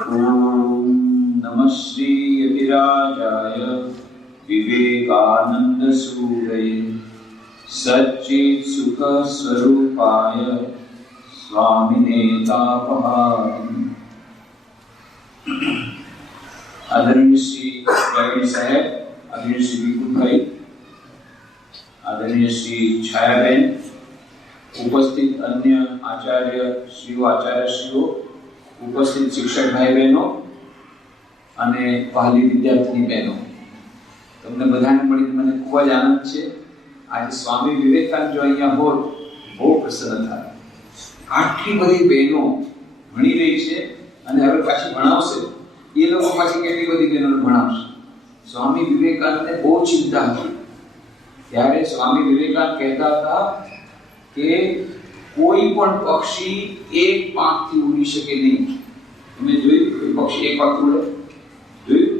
ओम नमः श्री यतिराजाय विवेकानंद सूरये सच्चित् सुख स्वरूपाय स्वामिने तापहारिणे। आदरणीय श्री प्रवीण साहेब, आदरणीय श्री विपुल भाई, आदरणीय श्री छायाबेन, उपस्थित अन्य आचार्य श्रीओ, आचार्य श्रीओ, उपस्थित शिक्षक भाई बहनों અને વહાલી વિદ્યાર્થીની બહેનો, તમને બધાને મળીને મને ખૂબ જ આનંદ છે। આજે સ્વામી વિવેકાનંદ જો અહીંયા હોત બહુ પ્રસન્ન થાય। આટલી બધી બહેનો ભણી રહી છે અને હવે પાછી ભણાવશે, એ લોકો પાછી કેટલી બધી બહેનોને ભણાવશે। સ્વામી વિવેકાનંદને બહુ ચિંતા હતી। ત્યારે સ્વામી વિવેકાનંદ કહેતા હતા કે કોઈ પણ પક્ષી એક પાંખથી ઉડી શકે નહીં। તમે જોયું કોઈ પક્ષી એક પાંખથી ઉડે? જોયું?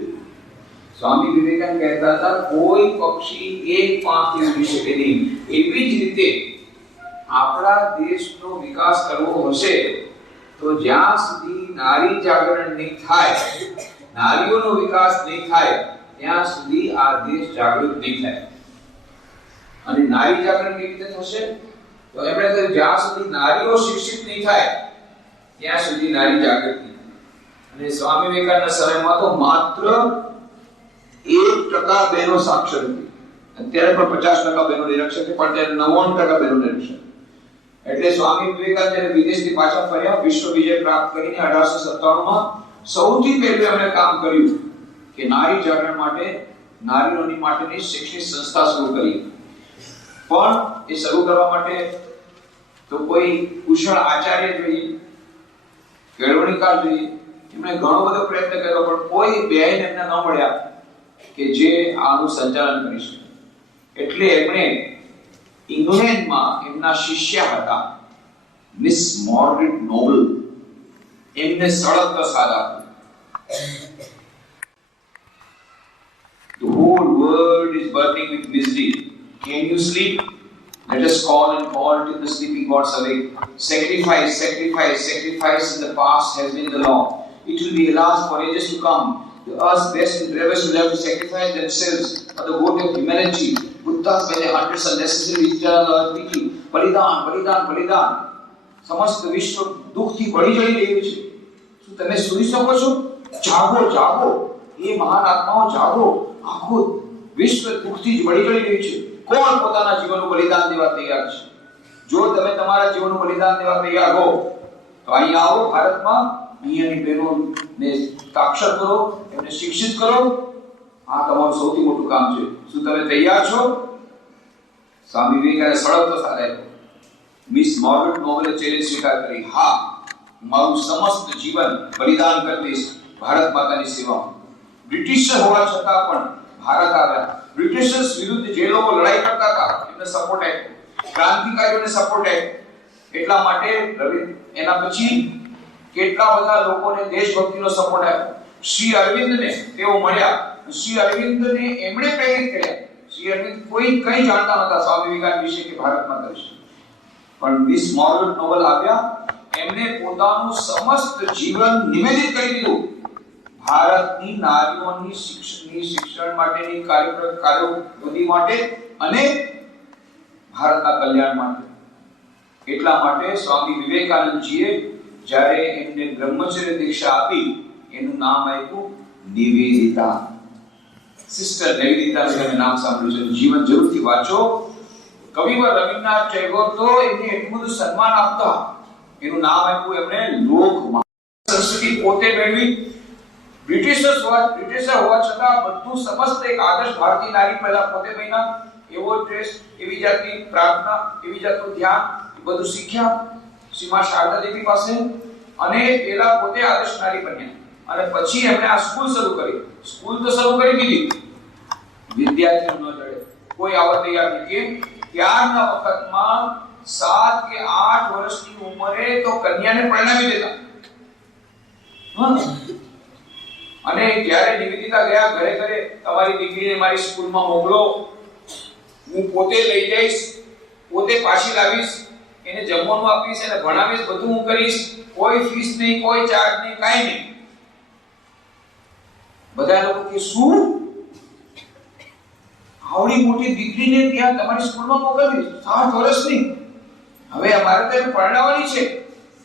સ્વામી વિવેકાનંદ કહેતા હતા કોઈ પક્ષી એક પાંખથી ઉડી શકે નહીં। એવી જ રીતે આપણા દેશનો વિકાસ કરવો હશે તો જ્યાં સુધી નારી જાગરણ નહીં થાય, નારીઓનો વિકાસ નહીં થાય, ત્યાં સુધી આ દેશ જાગૃત નહીં થાય। અને નારી જાગરણ કેવી રીતે થશે? તો એમણે કહ્યું જ્યાં સુધી નારીઓ શિક્ષિત નહીં થાય ત્યાં સુધી નારી જાગૃત નહીં। અને સ્વામી વિવેકાનંદના સમયમાં તો માત્ર 1% બહેનો સાક્ષર હતી। અત્યારે પણ 50% બહેનો નિરક્ષર છે, પણ ત્યારે 99% બહેનો નિરક્ષર। એટલે સ્વામી વિવેકાનંદ જ્યારે વિદેશથી પાછા ફર્યા, વિશ્વ વિજય પ્રાપ્ત કરીને 1857માં સૌથી પહેલું એમણે કામ કર્યું કે નારી જાગરણ માટે, નારીઓની માટેની શૈક્ષણિક સંસ્થા શરૂ કરી। પણ એ શરૂ કરવા માટે તો કોઈ કુશળ આચાર્ય જોઈએ, કેળવણીકાર જોઈએ। એમણે ઘણો બધો પ્રયત્ન કર્યો, પણ કોઈ બેન એમને ન મળ્યા કે જે આનું સંચાલન કરી શકે। એટલે એમણે ઇંગ્લેન્ડમાં એમના શિષ્ય હતા મિસ મોર્ગેટ નોબલ, એમને સળગ પ્રસાદ આપ્યો। The whole world is burning with misery. Can you sleep? Let us call and call till the sleeping gods awake. Sacrifice, sacrifice, sacrifice in the past has been the law. It will be alas for ages to come. The earth's best and bravest will have to sacrifice themselves for the good of humanity. Buddhas by the hundreds are necessary which are speaking. બલિદાન, બલિદાન, બલિદાન। સમસ્ત વિશ્વ દુઃખથી ભળી જઈ રહ્યું છે। શું તમે સુઈ શકો છો? જાગો, જાગો, એ મહાન આત્માઓ જાગો। આખું વિશ્વ દુઃખથી જ ભળી જઈ રહ્યું છે। કોણ પોતાના જીવનનું બલિદાન દેવા તૈયાર છે? જો તમે તમારા જીવનનું બલિદાન દેવા તૈયાર હો તો અહીં આવો ભારતમાં, અહીંયાની બહેનોને સાક્ષર કરો, એમને શિક્ષિત કરો। આ તમારું સૌથી મોટું કામ છે। શું તમે તૈયાર છો? સ્વામી વિવેકાનંદે સળગ પ્રસાદ આપ્યો। મિસ મોર્ગેટ નોબલે ચેલેન્જ સ્વીકાર કરી, હા, મારું સમસ્ત જીવન બલિદાન કરી દઈશ ભારત માતાની સેવામાં। બ્રિટિશર હોવા છતાં પણ ભારત આવ્યા। બ્રિટિશર્સ વિરુદ્ધ જે લોકો લડાઈ કરતા હતા એમને સપોર્ટ આપ્યો, ક્રાંતિકારીઓને સપોર્ટ આપ્યો। એટલા માટે એના પછી કેટલા બધા લોકોને દેશભક્તિનો સપોર્ટ આપ્યો। શ્રી અરવિંદને તેઓ મળ્યા, શ્રી અરવિંદને એમણે પ્રેરિત કર્યા। શ્રી અરવિંદ કોઈ કંઈ જાણતા નહોતા સ્વામી વિવેકાનંદ વિશે કે ભારત માતા વિશે, પણ મિસ મોર્ગેટ નોબલ આવ્યા, એમણે પોતાનું સમસ્ત જીવન નિવેદિત કરી દીધું ભારતની નારીઓની શિક્ષણ માટેની કાર્યપદ્ધતિ માટે અને ભારતના કલ્યાણ માટે। એટલા માટે સ્વામી વિવેકાનંદજીએ જ્યારે એમને બ્રહ્મચર્ય દીક્ષા આપી એનું નામ આપ્યું નિવેદિતા। સિસ્ટર નિવેદિતાનું તમે નામ સાંભળ્યું છે, જીવન જરૂરથી વાંચો। કવિવર રવિન્દ્રનાથ ટેગોર તો એમને એટલું બધું સન્માન આપતા, એનું નામ આપ્યું એમણે લોકમાતા। સંસ્કૃતિ પોતે મેળવી, બ્રિટિશર હોવા છતાં બધું સમસ્ત એક આદર્શ ભારતીય નારી પહેલા પોતે બન્યા। એવો ડ્રેસ, એવી જાતની પ્રાર્થના, એવી જાતનું ધ્યાન, બધું શીખ્યા શ્રીમા શારદા દેવી પાસે, અને પેલા પોતે આદર્શ નારી બન્યા। અને પછી એમણે આ સ્કૂલ શરૂ કરી। સ્કૂલ તો શરૂ કરી દીધી, વિદ્યાર્થીઓ ન જડે, કોઈ આવવા તૈયાર નહીં। કેમ? ત્યારના વખતમાં 7 કે 8 વર્ષની ઉંમરે તો કન્યાને પરણાવી દેતા। અને જ્યારે નિવેદિતા ગયા ઘરે ઘરે, તમારી દીકરીને મારી સ્કૂલમાં મોકલો, હું પોતે લઈ જઈશ, પોતે પાછી લાવીશ, એને જમવાનું આપીશ, એને ભણાવીશ, બધું હું કરીશ, કોઈ ફીસ નહીં, કોઈ ચાર્જ નહીં, કાંઈ નહીં। બધા લોકો કે શું આવડી મોટી દીકરીને ત્યાં તમારી સ્કૂલમાં મોકલવી 7 વર્ષની? હવે અમારે તો એને પરણાવવાની છે.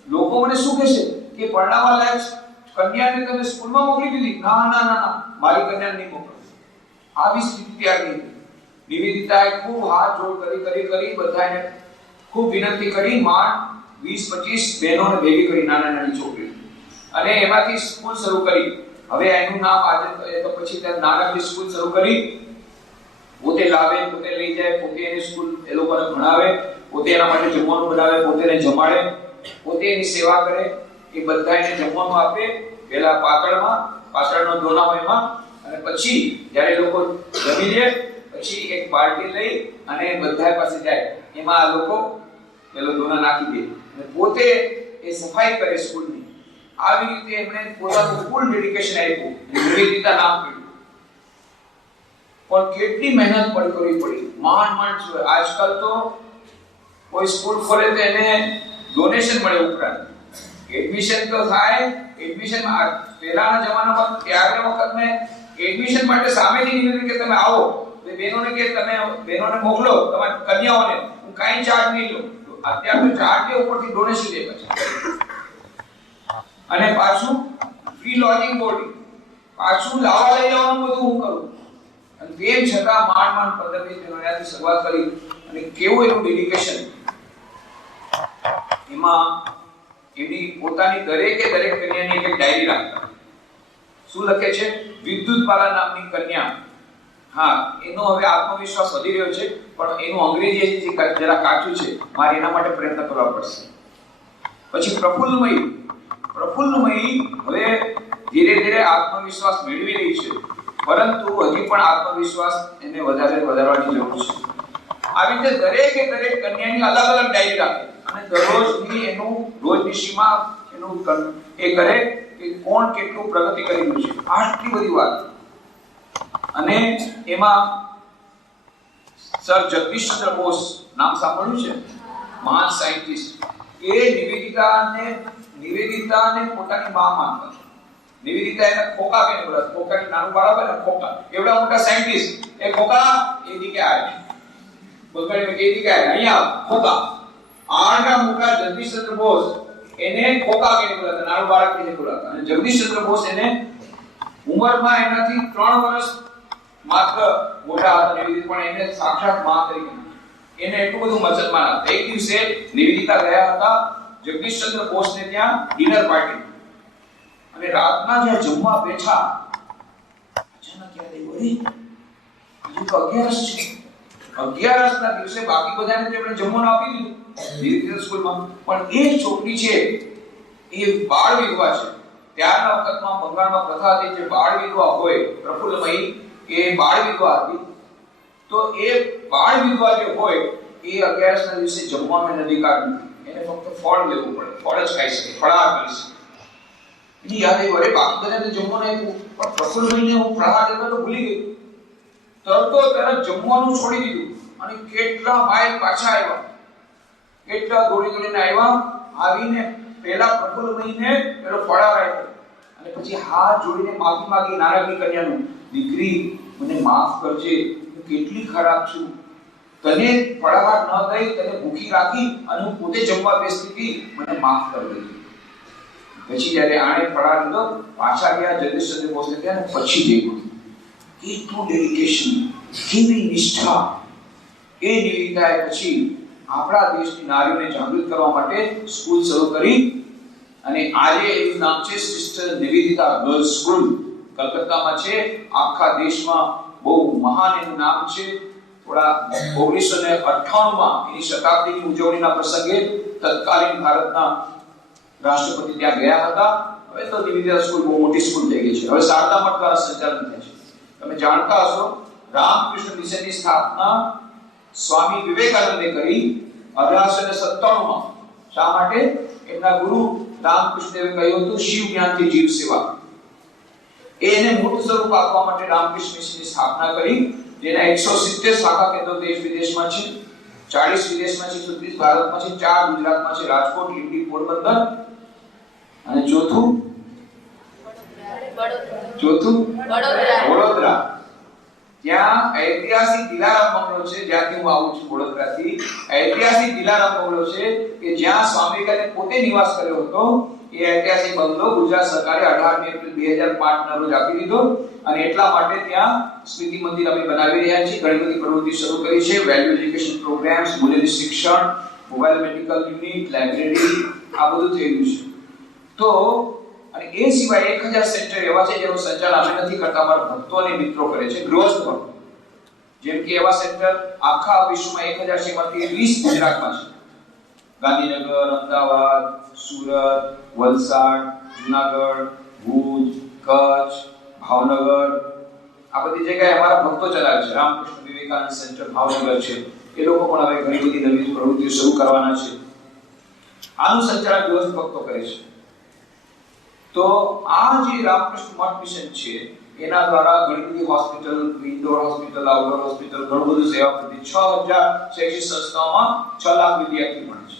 લોકો મને શું કહેશે કે પરણાવવા લાયક કન્યાને તમે સ્કૂલમાં મોકલી દીધી? ના ના ના ના, મારી કન્યાને નહીં મોકલો. આવી સ્થિતિ ત્યાર નહીં. નિવેદિતાએ ખૂબ હાથ જોડ કરી બધાને ખૂબ વિનંતી કરી. માંડ 20-25 બહેનોને ભેગી કરી, નાની છોકરીઓ, અને એમાંથી સ્કૂલ શરૂ કરી. હવે એનું નામ આજે તો પછી ત્યાં નાનકડી સ્કૂલ શરૂ કરી. પોતે લાવે, પોતે લઈ જાય, પોતે એની સ્કૂલ એ લોકોને ભણાવે, પોતે એના માટે જમવાનું બનાવે, પોતે એને જમાડે, પોતે એની સેવા કરે. એ બધા એને જમવાનું આપે, પહેલા પાતળનો દોના હોય એમાં, અને પછી જ્યારે લોકો જમી લે પછી એક બાલટી લઈ અને બધા પાસે જાય, એમાં આ લોકો પેલો દોના નાખી દે અને પોતે એ સફાઈ કરે સ્કૂલની. આવી રીતે એમણે પોતાનું ફૂલ ડેડિકેશન આપ્યું, નિવેદિતા નામ પડ્યું. પણ કેટલી મહેનત કરવી પડી, માંડ આજકાલ તો કોઈ સ્કૂલ ખોલે તો એને ડોનેશન મળે, ઉપરાંત એડમિશન તો થાય. એડમિશન પહેલાના જમાનામાં ત્યારે વખતને એડમિશન માટે સામેથી નિવેદન કે તમે આવો, બહેનોને કે તમે બહેનોને મોકલો તમારી કન્યાઓને, હું કાંઈ ચાર્જ નહીં લઉં. અત્યારે તો ચાર્જ ને ઉપરથી ડોનેશન લે પછી, અને પાછું ફ્રી લોજિંગ બોર્ડિંગ, પાછું લાવવા લઈ જવાનું બધું હું કરું. અને તેમ છતાં માંડ 15-20 બહેનોથી શરૂઆત કરી, અને કેવું એનું ડેડિકેશન. એમાં એની પોતાની દરેકે દરેક કન્યાની એક ડાયરી રાખતા. શું લખે છે? વિદ્યુતબાલા નામની કન્યા. હા, એનો હવે આત્મવિશ્વાસ વધી રહ્યો છે, પણ એનું અંગ્રેજી જરા કાચું છે, મારે એના માટે પ્રયત્ન કરવા પડશે. પછી પ્રફુલ્લમયી હવે ધીરે ધીરે આત્મવિશ્વાસ મેળવી રહી છે, પરંતુ હજી પણ આત્મવિશ્વાસ એને વધારવાની જરૂર છે. આવી રીતે દરેકે દરેક કન્યાની અલગ અલગ ડાયરી રાખે, અને દરરોજની એનું રોજનીશીમાં એનું એ કરે કે કોણ કેટલું પ્રગતિ કરી રહ્યું છે. આટલી બધી વાત. અને એમાં સર જગદીશચંદ્ર બોઝ નામ સાંભળ્યું છે? મહાન સાયન્ટિસ્ટ. એ નિવેદિતાને પોતાની માં માનતા. નિવેદિતા એને ખોકા કેને બોલાવતા. ખોકાની નાનું બાળક હોય ને, ખોકા. એવડા મોટા સાયન્ટિસ્ટ, એ ખોકા એ દીકે આવે, બગડે એ દીકે આવે, અહીંયા ખોકા. આના મોટા જગદીશચંદ્ર બોઝ એને ખોકા કેને બોલાવતા, નાનું બાળક કેને બોલાવતા. અને જગદીશચંદ્ર બોઝ એને ઉંમરમાં એનાથી 3 વર્ષ માત્ર મોટા હતા નિવેદિતા, પણ એને સાક્ષાત માં તરીકે એને એટલું બધું મજબૂત હતા. એક દિવસે નિવેદિતા ગયા હતા જગદીશચંદ્ર બોઝને ત્યાં ડિનર પાર્ટી, અને રાતના જ્યાં જમવા બેઠા, અચાનક યાદ આવ્યું, હજુ તો 11 છે. 11 ના દિવસે બાકી બધાને તેમણે જમવાનું આપી દીધું નિવેદિતા સ્કૂલમાં, પણ એ છોકરી છે એ બાળ વિધવા છે. ત્યારના વખતમાં બંગાળમાં પ્રથા હતી જે બાળ વિધવા હોય, પ્રફુલ્લમયી એ બાળ વિધવા હતી. તો એ બાળ વિધવા જે હોય એ 11 ના દિવસે જમવામાં નથી કાઢતી, એને ફક્ત ફળ લેવું પડે, ફળ જ ખાઈ શકે, ફળાહાર કરી શકે. એની યાદ આવી, અરે બાકી બધાને જમવાનું આપ્યું, પણ પ્રફુલ્લમયીને હું ફળાહાર લેવા તો ભૂલી ગઈ. તરત જમવાનું છોડી દીધું અને કેટલા માઇલ પાછા આવ્યા, કેટલા દોડીને આવ્યા. આવીને પહેલા પ્રફુલ્લમયીને પેલો ફળાહાર આપ્યો, અને પછી હાથ જોડીને માફી માંગી નાનકડી કન્યાનું, દીકરી મને માફ કરજે, હું કેટલી ખરાબ છું, તને ફળાહાર ન દઈ તને ભૂખી રાખી અને હું પોતે જમવા બેસતી હતી, મને માફ કરી દે. પછી જ્યારે આણે ફળાહાર લીધો, પાછા ગયા જગદીશચંદ્ર બોઝને ત્યાં, પછી જોયું કેટલું ડેડિકેશન, કેવી નિષ્ઠા. એ નિવેદિતાએ પછી આપણા દેશની નારીઓને જાગૃત કરવા માટે સ્કૂલ શરૂ કરી, અને આજે એનું નામ છે સિસ્ટર નિવેદિતા ગર્લ્સ સ્કૂલ, કલકત્તામાં છે. આખા દેશમાં બહુ મહાન એનું નામ છે. થોડા 1998માં એની શતાબ્દીની ઉજવણીના પ્રસંગે તત્કાલીન ભારતના રાષ્ટ્રપતિ ત્યાં ગયા હતા. હવે તો નિવેદિતા સ્કૂલ બહુ મોટી સ્કૂલ થઈ ગઈ છે, હવે શારદા મઠ દ્વારા સંચાલન થાય છે. તમે જાણતા હશો રામકૃષ્ણ મિશનની સ્થાપના સ્વામી વિવેકાનંદે કરી 1897માં. શા માટે? એમના ગુરુ રામકૃષ્ણદેવે કહ્યું હતું શિવ જ્ઞાનથી જીવ સેવા. એને મૂર્ત સ્વરૂપ આપવા માટે રામકૃષ્ણ મિશનની સ્થાપના કરી, જેના 170 શાખા કેન્દ્રો દેશ વિદેશમાં છે, 40 વિદેશમાં છે, 36 ભારતમાં છે, 4 ગુજરાતમાં છે, રાજકોટ, લીંબડી, પોરબંદર, અને ચોથું ચોથું વડોદરા. ત્યાં ઐતિહાસિક દિલારામ બંગલો છે, જ્યાંથી હું આવું છું વડોદરાથી. ઐતિહાસિક દિલારામ બંગલો છે કે જ્યાં સ્વામી વિવેકાનંદે પોતે નિવાસ કર્યો હતો. એ ઐતિહાસિક બંગલો ગુજરાત સરકારે 18 એપ્રિલ 2005 ના રોજ આપી દીધો અને એટલા માટે ત્યાં સ્મૃતિ મંદિર અમે બનાવી રહ્યા છીએ. ઘણી બધી પ્રવૃત્તિ શરૂ કરી છે. વેલ્યુ એજ્યુકેશન પ્રોગ્રામ્સ, મૂલ્યની શિક્ષણ, મોબાઈલ મેડિકલ યુનિટ, લાઇબ્રેરી, આ બધું થઈ રહ્યું છે. તો અને એ સિવાય 1000 સેન્ટર એવા છે જેનું સંચાલન અમે નથી કરતા, અમારા ભક્તો અને મિત્રો કરે છે, ગૃહસ્થ ભક્તો. જેમ કે એવા સેન્ટર આખા વિશ્વમાં 1000 છે, એમાંથી 20 ગુજરાતમાં છે. ગાંધીનગર, અમદાવાદ, સુરત, વલસાડ, જુનાગઢ, ભુજ, કચ્છ, ભાવનગર, આ બધી જગ્યાએ અમારા ભક્તો ચલાવે છે. રામકૃષ્ણ વિવેકાનંદ સેન્ટર ભાવનગર છે, એ લોકો પણ હવે ઘણી બધી નવી પ્રવૃત્તિઓ શરૂ કરવાના છે. આનું સંચાલન ગૃહસ્થ ભક્તો કરે છે. તો આ જે રામકૃષ્ણ મઠ મિશન છે એના દ્વારા ઘણી બધી hospital, indoor hospital, outdoor hospital, ઘણું બધું સેવા પ્રતિ 6000 શૈક્ષણિક સંસ્થાઓમાં 6 લાખ વિદ્યાર્થી ભણે છે.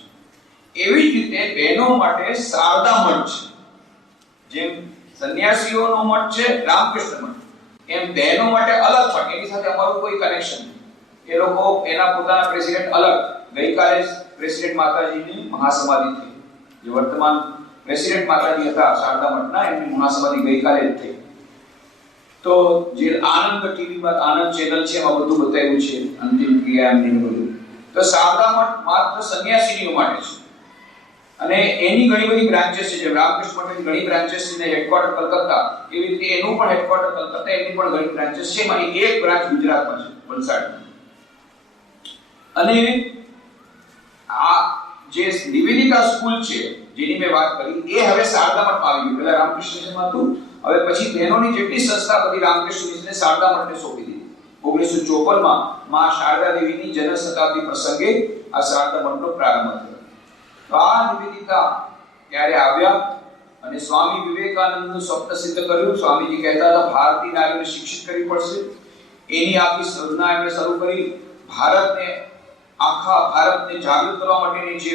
એવી જ રીતે બહેનો માટે શારદા મઠ છે. જેમ સંન્યાસીઓનો મઠ છે રામકૃષ્ણ મઠ, એમ બહેનો માટે અલગ મઠ. એની સાથે અમારું કોઈ કનેક્શન નથી. એ લોકો એના પોતાના પ્રેસિડેન્ટ અલગ. ગઈકાલે પ્રેસિડેન્ટ માતાજીની મહાસમાધિ થઈ. જે વર્તમાન પ્રેસિડેન્ટ માતાજી હતા શારદા મઠના, એમની મહાસમાધિ ગઈકાલે જ થઈ. તો જે આનંદ ટીવીમાં આનંદ ચેનલ છે એમાં બધું બતાવ્યું છે, અંતિમ ક્રિયા એમની બધું. તો શારદા મઠ માત્ર સંન્યાસીનીઓ માટે છે અને એની ઘણી બધી બ્રાન્ચેસ છે. જે રામકૃષ્ણ મઠની ઘણી બ્રાન્ચેસ છે ને હેડક્વાર્ટર કલકત્તા, એવી રીતે એનું પણ હેડક્વાર્ટર કલકત્તા, એની પણ ઘણી બ્રાન્ચેસ છે. એમાંની એક બ્રાન્ચ ગુજરાતમાં છે, વલસાડમાં. અને આ જે નિવેદિતા સ્કૂલ છે જેની મેં વાત કરી, એ હવે શારદા મઠમાં આવી ગયું. પહેલા રામકૃષ્ણ મિશનમાં હતું, હવે પછી બહેનોની જેટલી સંસ્થા બધી રામકૃષ્ણ મિશનને શારદા મઠને સોંપી દીધી. 1954 માં શારદા દેવીની જન્મ શતાબ્દી પ્રસંગે આ શારદા મઠનો પ્રારંભ થયો. તો આ નિવેદિતા ત્યારે આવ્યા અને સ્વામી વિવેકાનંદનું સ્વપ્ન સિદ્ધ કર્યું. સ્વામીજી કહેતા હતા ભારતીય નારીઓને શિક્ષિત કરવી પડશે. એની આખી સર્જના એમણે શરૂ કરી. આખા ભારતને જાગૃત કરવા માટેની જે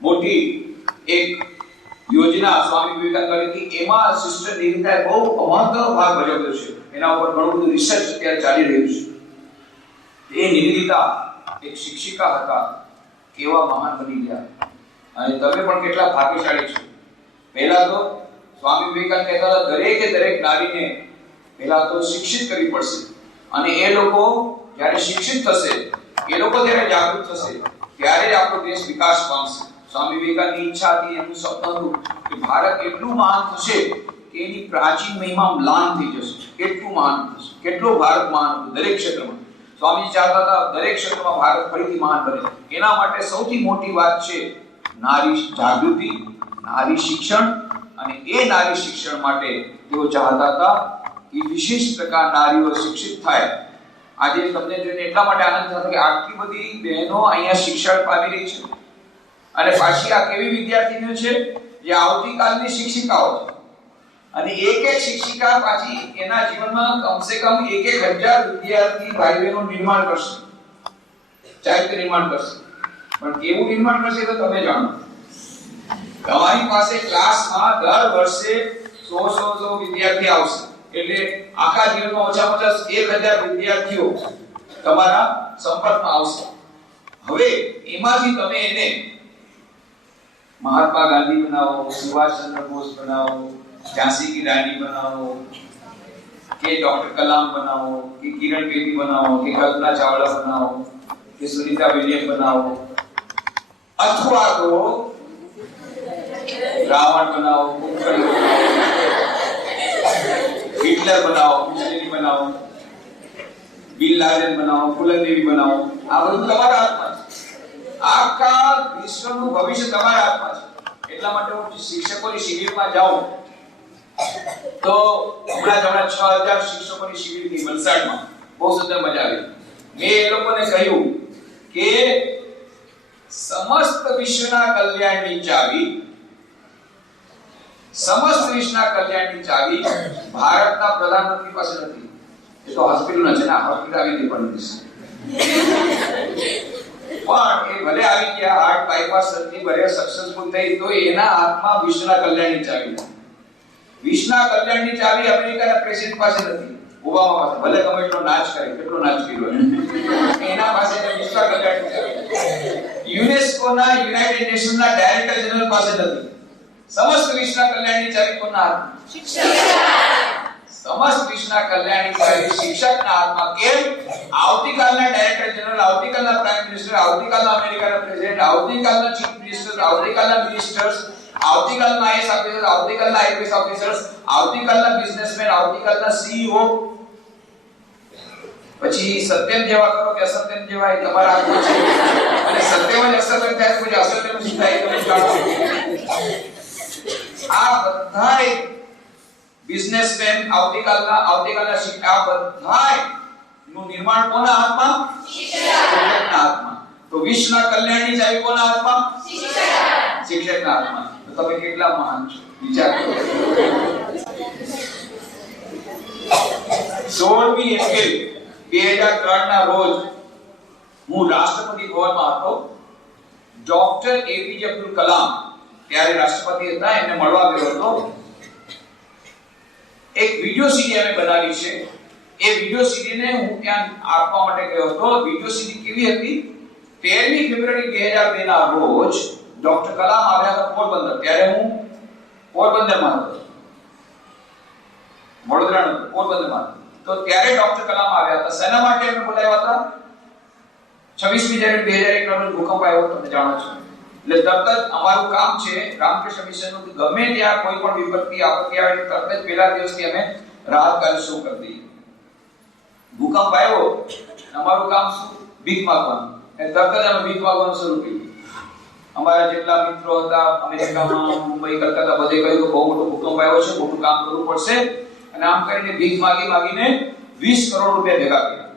મોટી એક યોજના સ્વામી વિવેકાનંદ કરી, એમાં સિસ્ટર નિવેદિતાએ બહુ મહત્વનો ભાગ ભજવ્યો છે. એના ઉપર ઘણું બધું રિસર્ચ અત્યારે ચાલી રહ્યું છે. એ નિવેદિતા એક શિક્ષિકા હતા, કેવા મહાન બની ગયા. અને તમે પણ કેટલા ભાગ્યશાળી છો. પહેલા તો સ્વામી વિવેકાનંદ કહેતા હતા દરેકે દરેક નારીને પહેલા તો શિક્ષિત કરવી પડશે. અને એ લોકો જ્યારે શિક્ષિત થશે, એ લોકો જ્યારે જાગૃત થશે, ત્યારે જ આપણો દેશ વિકાસ પામશે. સ્વામી વિવેકાનંદની ઈચ્છા હતી, એમનું સપનું હતું કે ભારત એટલું મહાન થશે કે એની પ્રાચીન મહિમા મ્લાન થઈ જશે. એટલું મહાન થશે. કેટલો ભારત મહાન હતું દરેક ક્ષેત્રમાં. સ્વામી ચાહતા હતા દરેક ક્ષેત્રમાં ભારત ફરીથી મહાન બને. એના માટે સૌથી મોટી વાત છે નારી જાગૃતિ, નારી શિક્ષણ. અને એ નારી શિક્ષણ માટે તેઓ ચાહતા હતા કે વિશેષ પ્રકાર નારીઓ શિક્ષિત થાય. આજે તમને જોઈને એટલા માટે આનંદ થતો કે આટલી બધી બહેનો અહીંયા શિક્ષણ પામી રહી છે. અને પાછી આ કેવી વિદ્યાર્થીનીઓ છે જે આવતીકાલની શિક્ષિકાઓ છે. અને એક એક શિક્ષિકા પાછી એના જીવનમાં કમસે કમ 1000 વિદ્યાર્થી ભાઈ બહેનો નિર્માણ કરશે, ચારિત્ર્ય નિર્માણ કરશે. પણ કેવું નિર્માણ કરશે તો તમે જાણો. તમારી પાસે ક્લાસમાં દર વર્ષે 100 વિદ્યાર્થી આવશે, એટલે આખા જીવનમાં ઓછામાં ઓછા 1000 વિદ્યાર્થીઓ તમારા સંપર્કમાં આવશે. હવે એમાંથી તમે એને મહાત્મા ગાંધી બનાવો, સુભાષચંદ્ર બોઝ બનાવો, ઝાંસી કી રાની બનાવો, કે ડોક્ટર કલામ બનાવો, કે કિરણ બેદી બનાવો, કે કલ્પના ચાવલા બનાવો, કે સુનીતા વિલિયમ બનાવો, અથવા તો રાવણ બનાવો, કુંભકર્ણ બનાવો, હિટલર બનાવો, મુસોલિની બનાવો, બિન લાદેન બનાવો, ફુલદેવી બનાવો. આ બધું તમારા હાથમાં છે. આખા વિશ્વનું ભવિષ્ય તમારા હાથમાં છે. એટલા માટે હું શિક્ષકોની શિબિરમાં જાઉં તો હમણાં 6000 શિક્ષકોની શિબિર થઈ વલસાડમાં. બહુ સુંદર મજા આવી. મેં એ લોકોને કહ્યું કે સમસ્ત વિશ્વના કલ્યાણની ચાવી ભારતના પ્રધાનમંત્રી પાસે નથી. એ તો હોસ્પિટલના છે ને, હોસ્પિટલ આવી ગઈ પણ એ ભલે આવી ગયા, હાર્ટ બાયપાસ સર્જરી ભલે સક્સેસફુલ થઈ, તો એના હાથમાં વિશ્વના કલ્યાણની ચાવી. વિશ્વના વિશ્વના કલ્યાણની ચાવી અમેરિકાના પ્રેસિડેન્ટ પાસે નથી, ઓબામા પાસે, ભલે ગમે એટલો નાચ કરે, કેટલો નાચ કર્યો એના પાસે વિશ્વ કલ્યાણની ચાવી. યુનેસ્કોના યુનાઇટેડ નેશનના ડાયરેક્ટર જનરલ પાસે નથી. સમસ્ત વિશ્વના કલ્યાણની ચાવી કોના હાથમાં? સમસ્ત વિશ્વના કલ્યાણની ચાવી શિક્ષકના હાથમાં. કેમ? આવતીકાલના ડાયરેક્ટર જનરલ, આવતીકાલના પ્રાઇમ મિનિસ્ટર, આવતીકાલના અમેરિકાના પ્રેસિડેન્ટ, આવતીકાલના ચીફ મિનિસ્ટર, આવતીકાલના મિનિસ્ટર્સ, આવતીકાલના આઈએએસ ઓફિસર્સ, આવતીકાલના આઈપીએસ ઓફિસર્સ, આવતીકાલના બિઝનેસમેન, આવતીકાલના સીઈઓ. પછી સત્યમ જેવા કરો કે અસત્યમ જેવા, એ તમારા હાથમાં છે. અને સત્યમ જ અસત્યમ થાય પછી અસત્યમ શું થાય તમે જાણો. આ બધાય બિઝનેસમેન, આવતીકાલના આ બધાય નું નિર્માણ કોના હાથમાં? શિક્ષકના હાથમાં. તો વિશ્વના કલ્યાણની ચાવી કોના હાથમાં? શિક્ષકના હાથમાં. તો તમે કેટલા મહાન છો વિચાર કરો. 16મી એપ્રિલ 2003 ના રોજ હું રાષ્ટ્રપતિ ભવનમાં હતો. ડોક્ટર એપીજે અબ્દુલ કલામ ત્યારે રાષ્ટ્રપતિ હતા, એમને મળવા ગયો હતો. એક વિડિયો સીડી અમે બનાવી છે. એ વિડિયો સીડીને હું ત્યાં આપવા માટે ગયો હતો. વિડિયો સીડી કેવી હતી? 13મી ફેબ્રુઆરી 2002 ના રોજ ડોક્ટર કલામ આવ્યા હતા પોરબંદર. ત્યારે હું પોરબંદરમાં હતો, વડોદરા નહોતો, પોરબંદરમાં. તો ત્યારે ડોક્ટર કલામ આવ્યા હતા. શેના માટે એમને બોલાવ્યા હતા? 26મી જાન્યુઆરી 2001 ના રોજ ભૂકંપ આવ્યો, તમે જાણો છો. એટલે તરત જ અમારું કામ છે રામકૃષ્ણ મિશનનું, ગમે ત્યાં કોઈ પણ વિપત્તિ આપત્તિ આવે તરત જ પહેલા દિવસથી અમે રાહત કાર્ય શરૂ કરી દઈએ. ભૂકંપ આવ્યો, અમારું કામ શું? ભીખ માંગવાનું. અને તરત જ અમે ભીખ માંગવાનું શરૂ કર્યું. અમારા જેટલા મિત્રો હતા અમેરિકામાં, મુંબઈ, કલકત્તા, બધે કહ્યું કે બહુ મોટો ભૂકંપ આવ્યો છે, મોટું કામ કરવું પડશે. અને આમ કરીને ભીખ માગીને 20 કરોડ રૂપિયા ભેગા કર્યા.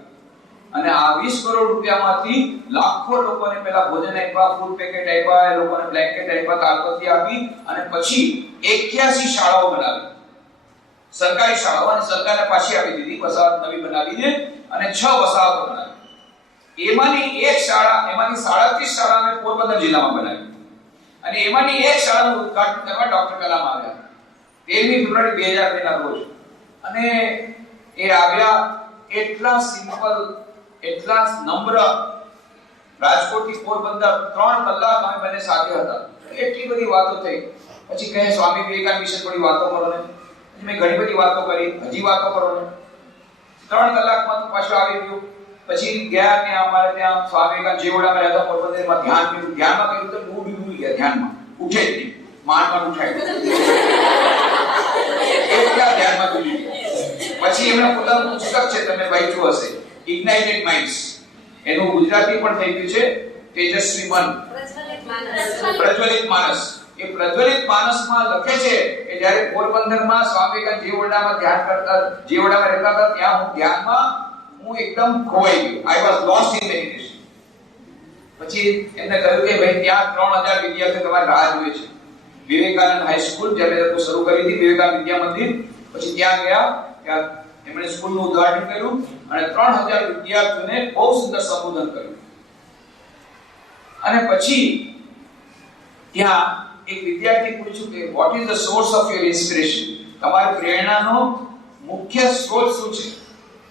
અને આ 20 કરોડ રૂપિયામાંથી લાખો લોકોને પહેલા ભોજન આપ્યા, ફૂડ પેકેટ આપ્યા, લોકોને બ્લેન્કેટ આપ્યા, તાલપત્રી આપી, અને પછી 81 શાળાઓ બનાવી, સરકારી શાળાઓ, અને સરકારને પાછી આપી દીધી, વસાહત નવી બનાવીને, અને 6 વસાહતો બનાવી. એમાંની 37 શાળા અમે પોરબંદર જિલ્લામાં બનાવી. અને એમાંની એક શાળાનું ઉદ્ઘાટન કરવા ડોક્ટર કલામ આવ્યા 13મી ફેબ્રુઆરી 2002 ના રોજ. અને એ આવ્યા એટલા સિમ્પલ, એટલા નમ્ર. રાજકોટથી પોરબંદર 3 કલાક અમે બંને સાથે હતા. એટલી બધી વાતો થઈ. પછી કહે સ્વામી વિવેકાનંદ વિશે થોડી વાતો કરો ને. મેં ઘણી બધી વાતો કરી, હજી વાતો કરો ને. 3 કલાકમાં તો પાછું આવી ગયું. પછી ગયા ત્યાં અમારે ત્યાં સ્વામી વિવેકાનંદ જેવડામાં રહેતા પોરબંદરમાં ધ્યાન કર્યું. ધ્યાનમાં કર્યું તો ડૂબી ગયા ધ્યાનમાં, ઉઠે જ નહીં, માંડ ઉઠાય. એટલા ધ્યાનમાં ડૂબી ગયા. પછી એમણે પોતાનું પુસ્તક છે, તમે વાંચ્યું હશે, ઇગ્નાઇટેડ માઇન્ડ્સ. એનું ગુજરાતી પણ થઈ ગયું છે, તેજસ્વી મન, પ્રજ્વલિત માનસ. એ પ્રજ્વલિત માનસમાં લખે છે કે જ્યારે પોરબંદરમાં સ્વામી વિવેકાનંદ જેવડામાં ધ્યાન કરતા, જેવડામાં રહેતા હતા, ત્યાં હું ધ્યાનમાં એકદમ ખોવાઈ ગયો. I was lost in meditation. પછી એમને કહ્યું કે ભાઈ ત્યાં 3000 વિદ્યાર્થીઓ તમારી રાહ જુએ છે. વિવેકાનંદ હાઈસ્કૂલ જ્યારે લોકો શરૂ કરી હતી, વિવેકાનંદ વિદ્યા મંદિર. પછી ત્યાં ગયા, ત્યાં એમણે સ્કૂલનું ઉદ્ઘાટન કર્યું અને 3000 વિદ્યાર્થીઓને બહુ સુંદર સંબોધન કર્યું. અને પછી ત્યાં એક વિદ્યાર્થી પૂછ્યું કે what is the source of your inspiration? તમારી પ્રેરણાનો મુખ્ય સ્ત્રોત શું છે?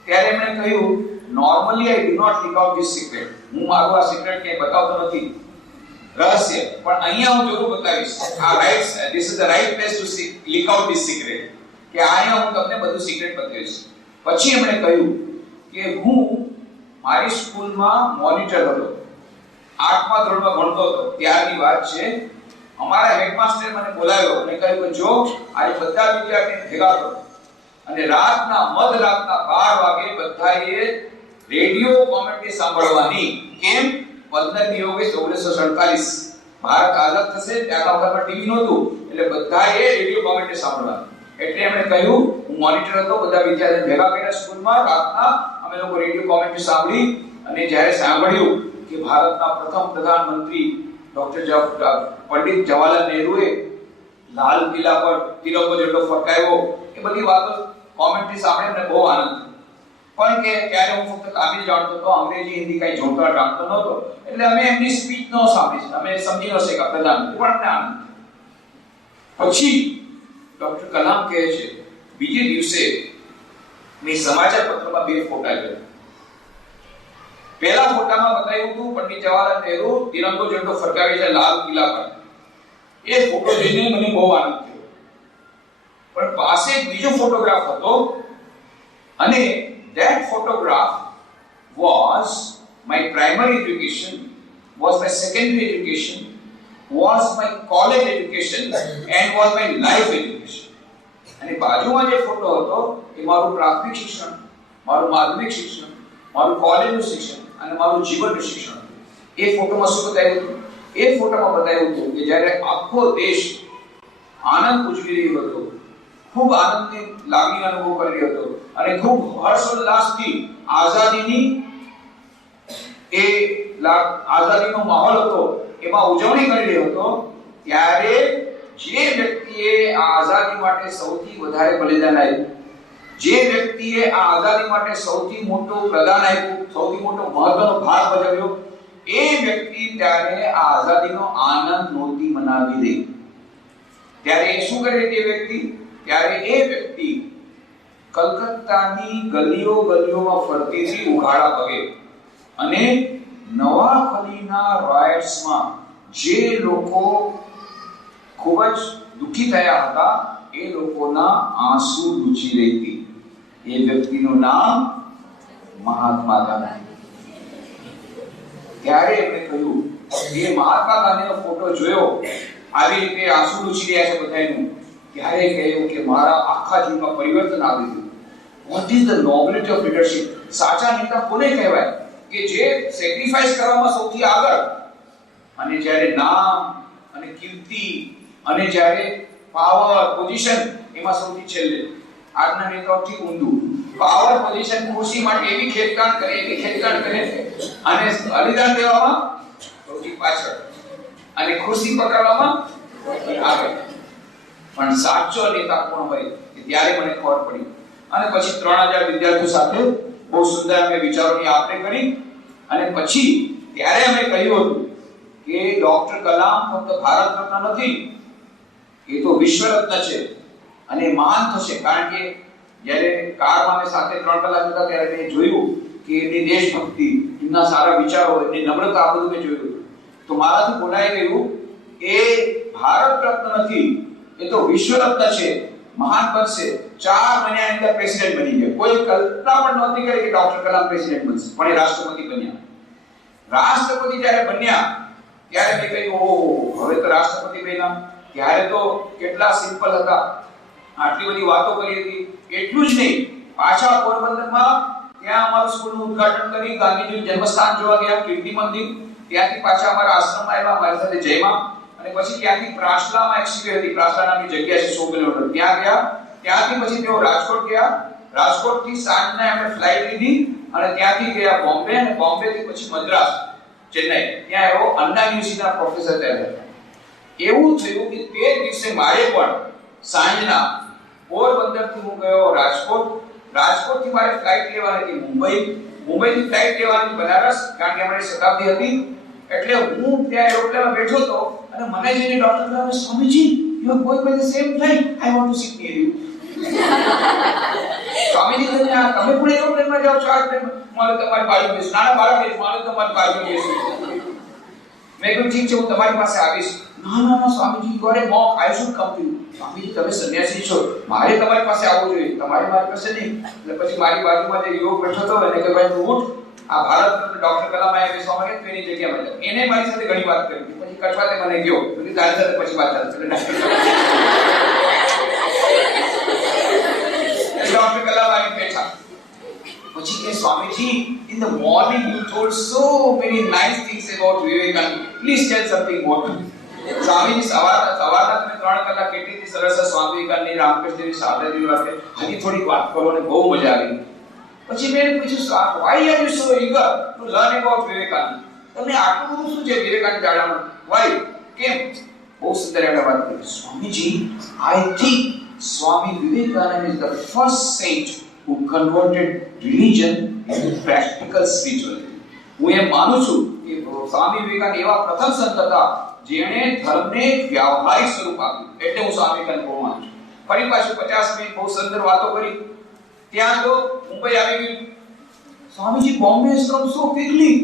ત્યારે એમણે કહ્યું, normally I do not leak out this secret. હું મારું આ સિક્રેટ કે બતાવતો નથી, રહસ્ય, પણ અહીંયા હું જરૂર બતાવીશ. આ right, this is the right place to leak out this secret. કે અહીંયા હું તમને બધું સિક્રેટ બતાવીશ. પછી એમણે કહ્યું કે હું મારી સ્કૂલમાં મોનિટર હતો, 8મા ધોરણમાં ભણતો હતો, ત્યારની વાત છે. અમારા હેડમાસ્ટરે મને બોલાવ્યો અને કહ્યું કે જો આજે બધા વિદ્યાર્થીને ભેગા કરો અને મધરાતના 12 વાગે બધાએ રેડિયો કોમેન્ટરી સાંભળવાની. કેમ? 15મી ઓગસ્ટ 1947 ભારત આઝાદ થશે, ત્યારના વખતમાં ટીવી નહોતું, એટલે બધાએ રેડિયો કોમેન્ટરી સાંભળવાની. એટલે એમણે કહ્યું, હું મોનિટર હતો, બધા વિદ્યાર્થીઓ ભેગા કર્યા સ્કૂલમાં. રાતના અમે લોકો રેડિયો કોમેન્ટરી સાંભળી. અને જ્યારે સાંભળ્યું કે ભારતના પ્રથમ પ્રધાનમંત્રી ડોક્ટર પંડિત જવાહરલાલ નહેરુએ લાલ કિલ્લા પર તિરંગો જેટલો ફરકાવ્યો, એ બધી વાતો કોમેન્ટરી સાંભળીને મને બહુ આનંદ થયો. પણ કે ત્યારે હું ફક્ત કાબિલ જાણતો હતો, અંગ્રેજી હિન્દી કઈ જોતા જાણતો નહોતો, એટલે અમે એમની સ્પીચ ન સાંભળી, અમે સમજી ન શક્યા પ્રધાનમંત્રી, પણ અમને આનંદ. પછી ડોક્ટર કલામ કહે છે બીજે દિવસે મેં સમાચાર પત્રમાં બે ફોટા જોયા. પહેલા ફોટામાં બતાવ્યું હતું પંડિત જવાહરલાલ નહેરુ તિરંગો ઝંડો ફરકાવે છે લાલ કિલ્લા પર. એ ફોટો જોઈને મને બહુ આનંદ થયો. પણ પાસે એક બીજો ફોટોગ્રાફ હતો અને that photograph was my primary education, was my secondary education, was my college education and was my life education. અને બાજુમાં જે ફોટો હતો એ મારું પ્રાથમિક શિક્ષણ, મારું માધ્યમિક શિક્ષણ, મારું કોલેજનું શિક્ષણ અને મારું જીવનનું શિક્ષણ હતું. એ ફોટોમાં શું બતાવ્યું હતું? એ ફોટોમાં બતાવ્યું હતું કે જ્યારે આખો દેશ આનંદ ઉજવી રહ્યો હતો, ખૂબ આનંદની લાગણી અનુભવ કરી રહ્યો હતો અને ખૂબ હર્ષોલ્લાસથી આઝાદીની આઝાદીનો માહોલ હતો એમાં ઉજવણી કરી રહ્યો હતો, ત્યારે જે વ્યક્તિએ આ આઝાદી માટે સૌથી વધારે બલિદાન આપ્યું, જે વ્યક્તિએ આ આઝાદી માટે સૌથી મોટું પ્રદાન આપ્યું, સૌથી મોટો મહત્વનો ભાગ ભજવ્યો, એ વ્યક્તિ ત્યારે આ આઝાદીનો આનંદ નહોતી મનાવી રહી. ત્યારે શું કરે તે વ્યક્તિ? ત્યારે એ વ્યક્તિ કલકત્તાની ગલીઓમાં ફરતી હતી ઉઘાડા પગે અને નવાખલીના રાયટ્સમાં જે લોકો ખૂબ જ દુઃખી થયા હતા એ લોકોના આંસુ લૂછી રહી હતી. એ વ્યક્તિનું નામ મહાત્મા ગાંધી. ત્યારે એમણે કહ્યું, એ મહાત્મા ગાંધીનો ફોટો જોયો, આવી રીતે આંસુ લૂછી રહ્યા છે બધાનું, ત્યારે કહ્યું કે મારા આખા જીવનમાં પરિવર્તન આવી ગયું. Vote is the nobility of leadership? સાચા નેતા કોને કહેવાય? કે જે સેક્રિફાઈસ કરવામાં સૌથી આગળ, અને જ્યારે નામ અને કીર્તિ અને જ્યારે પાવર પોઝિશન એમાં સૌથી છેલ્લે. આજના નેતાઓથી ઊંધું. પાવર પોઝિશન ખુરશી માટે એવી ખેતકાણ કરે અને બલિદાન દેવામાં સૌથી પાછળ અને ખુરશી પકડવામાં આગળ. પણ સાચો નેતા કોણ હોય ત્યારે મને ખબર પડી. અને પછી 3000 વિદ્યાર્થીઓ સાથે બહુ સુંદર અમે વિચારોની આપલે કરી અને પછી ત્યારે અમે કહ્યું હતું કે ડોક્ટર કલામ ફક્ત ભારત રત્ન નથી, એ તો વિશ્વ રત્ન છે અને મહાન થશે. કારણ કે જ્યારે કારમાં અમે સાથે 3 કલાક હતા ત્યારે મેં જોયું કે એમની દેશભક્તિ, એમના સારા વિચારો, એમની નમ્રતા, આ બધું મેં જોયું. તો મારાથી બોલાઈ ગયું એ ભારત રત્ન નથી, એ તો વિશ્વ રત્ન છે, મહાન બનશે. 4 મહિનાની અંદર પ્રેસિડેન્ટ બની ગયા. કોઈ કલ્પના પણ નહોતી કરી કે ડોક્ટર કલામ પ્રેસિડેન્ટ બનશે, પણ એ રાષ્ટ્રપતિ બન્યા. રાષ્ટ્રપતિ જ્યારે બન્યા ત્યારે મેં કહ્યું, ઓહો, હવે તો રાષ્ટ્રપતિ બન્યા. ત્યારે તો કેટલા સિમ્પલ હતા, આટલી બધી વાતો કરી હતી. એટલું જ નહીં, પાછા પોરબંદરમાં ત્યાં અમારું સ્કૂલનું ઉદ્ઘાટન કરી, ગાંધીજીનું જન્મસ્થાન જોવા ગયા, કીર્તિ મંદિર. ત્યાંથી પાછા અમારા આશ્રમમાં આવ્યા, મારી સાથે જયમાં. અને પછી ત્યાંથી પ્રાસલામાં એક શિબિર હતી, પ્રાસલા નામની જગ્યા છે 100 કિલોમીટર, ત્યાં ગયા. ત્યાંથી પછી તેઓ રાજકોટ ગયા. રાજકોટથી સાંજના અમે ફ્લાઇટ લીધી અને ત્યાંથી ગયા બોમ્બે, અને બોમ્બેથી પછી મદ્રાસ, ચેન્નઈ. ત્યાં એવો અન્ના યુનિવર્સિટીના પ્રોફેસર થયા. એવું થયું કે તે દિવસે મારે પણ સાંજના પોરબંદરથી હું ગયો રાજકોટ, રાજકોટથી મારે ફ્લાઇટ લેવાની હતી મુંબઈ, મુંબઈથી ફ્લાઇટ લેવાની બનારસ, કારણ કે અમારી શતાબ્દી હતી. એટલે હું ત્યાં એરોપ્લેનમાં બેઠો હતો અને મને જોઈને ડોક્ટર કલામે, Swamiji, you are going by the same flight, I want to sit near you. Swamiji, તમે પણ એરોપ્લેનમાં જાઓ છો? આ મારે તમારી બાજુ બેસું. નાના બાળક છે, મારે તમારી બાજુ બેસું. મેં કહ્યું, ઠીક છે, હું તમારી પાસે આવીશ. ના Swamiji, you are a monk, I should come to you. Swamiji, તમે સંન્યાસી છો, મારે તમારી પાસે આવવું જોઈએ, તમારે મારી પાસે નહીં. એટલે પછી મારી બાજુમાં જે યુવક બેઠો હતો એને કે, ભાઈ તું ઉઠ, આ ભારત ડોક્ટર કલામ આયા બેસવા માટે તેની જગ્યામાં જાય. એને મારી સાથે ઘણી વાત કરી. પછી કચવાતે મને ગયો, એટલે તારી સાથે પછી વાત ચાલશે. ડોક્ટર કલામ આવી બેઠા. પછી કે, Swamiji, in the morning you told so many nice things about Vivekananda, please tell something more. Swamiji, સવારના તમે 3 કલાક કેટલી સરસ સ્વામી વિવેકાનંદની, રામકૃષ્ણની, શારદાજીની વાત કરી, હજી થોડીક વાત કરો ને બહુ મજા આવી. પછી મેં પૂછ્યું, why are you so eager to learn about Vivekananda? તમને આટલું બધું શું છે વિવેકાનંદ જાણવામાં? why? કેમ? બહુ સુંદર એમણે વાત કરી. Swamiji, I think Swami Vivekananda is the first saint who converted religion into practical spirituality. હું એમ માનું છું કે સ્વામી વિવેકાનંદ એવા પ્રથમ સંત હતા જેણે ધર્મને વ્યાવહારિક સ્વરૂપ આપ્યું. એટલે હું સ્વામી વિવેકાનંદ બહુ માનું છું. ફરી પાછું 50 મિનિટ બહુ સુંદર વાતો કરી. ત્યાં તો મુંબઈ આવી ગયું. Swamiji Bombay is come so quickly.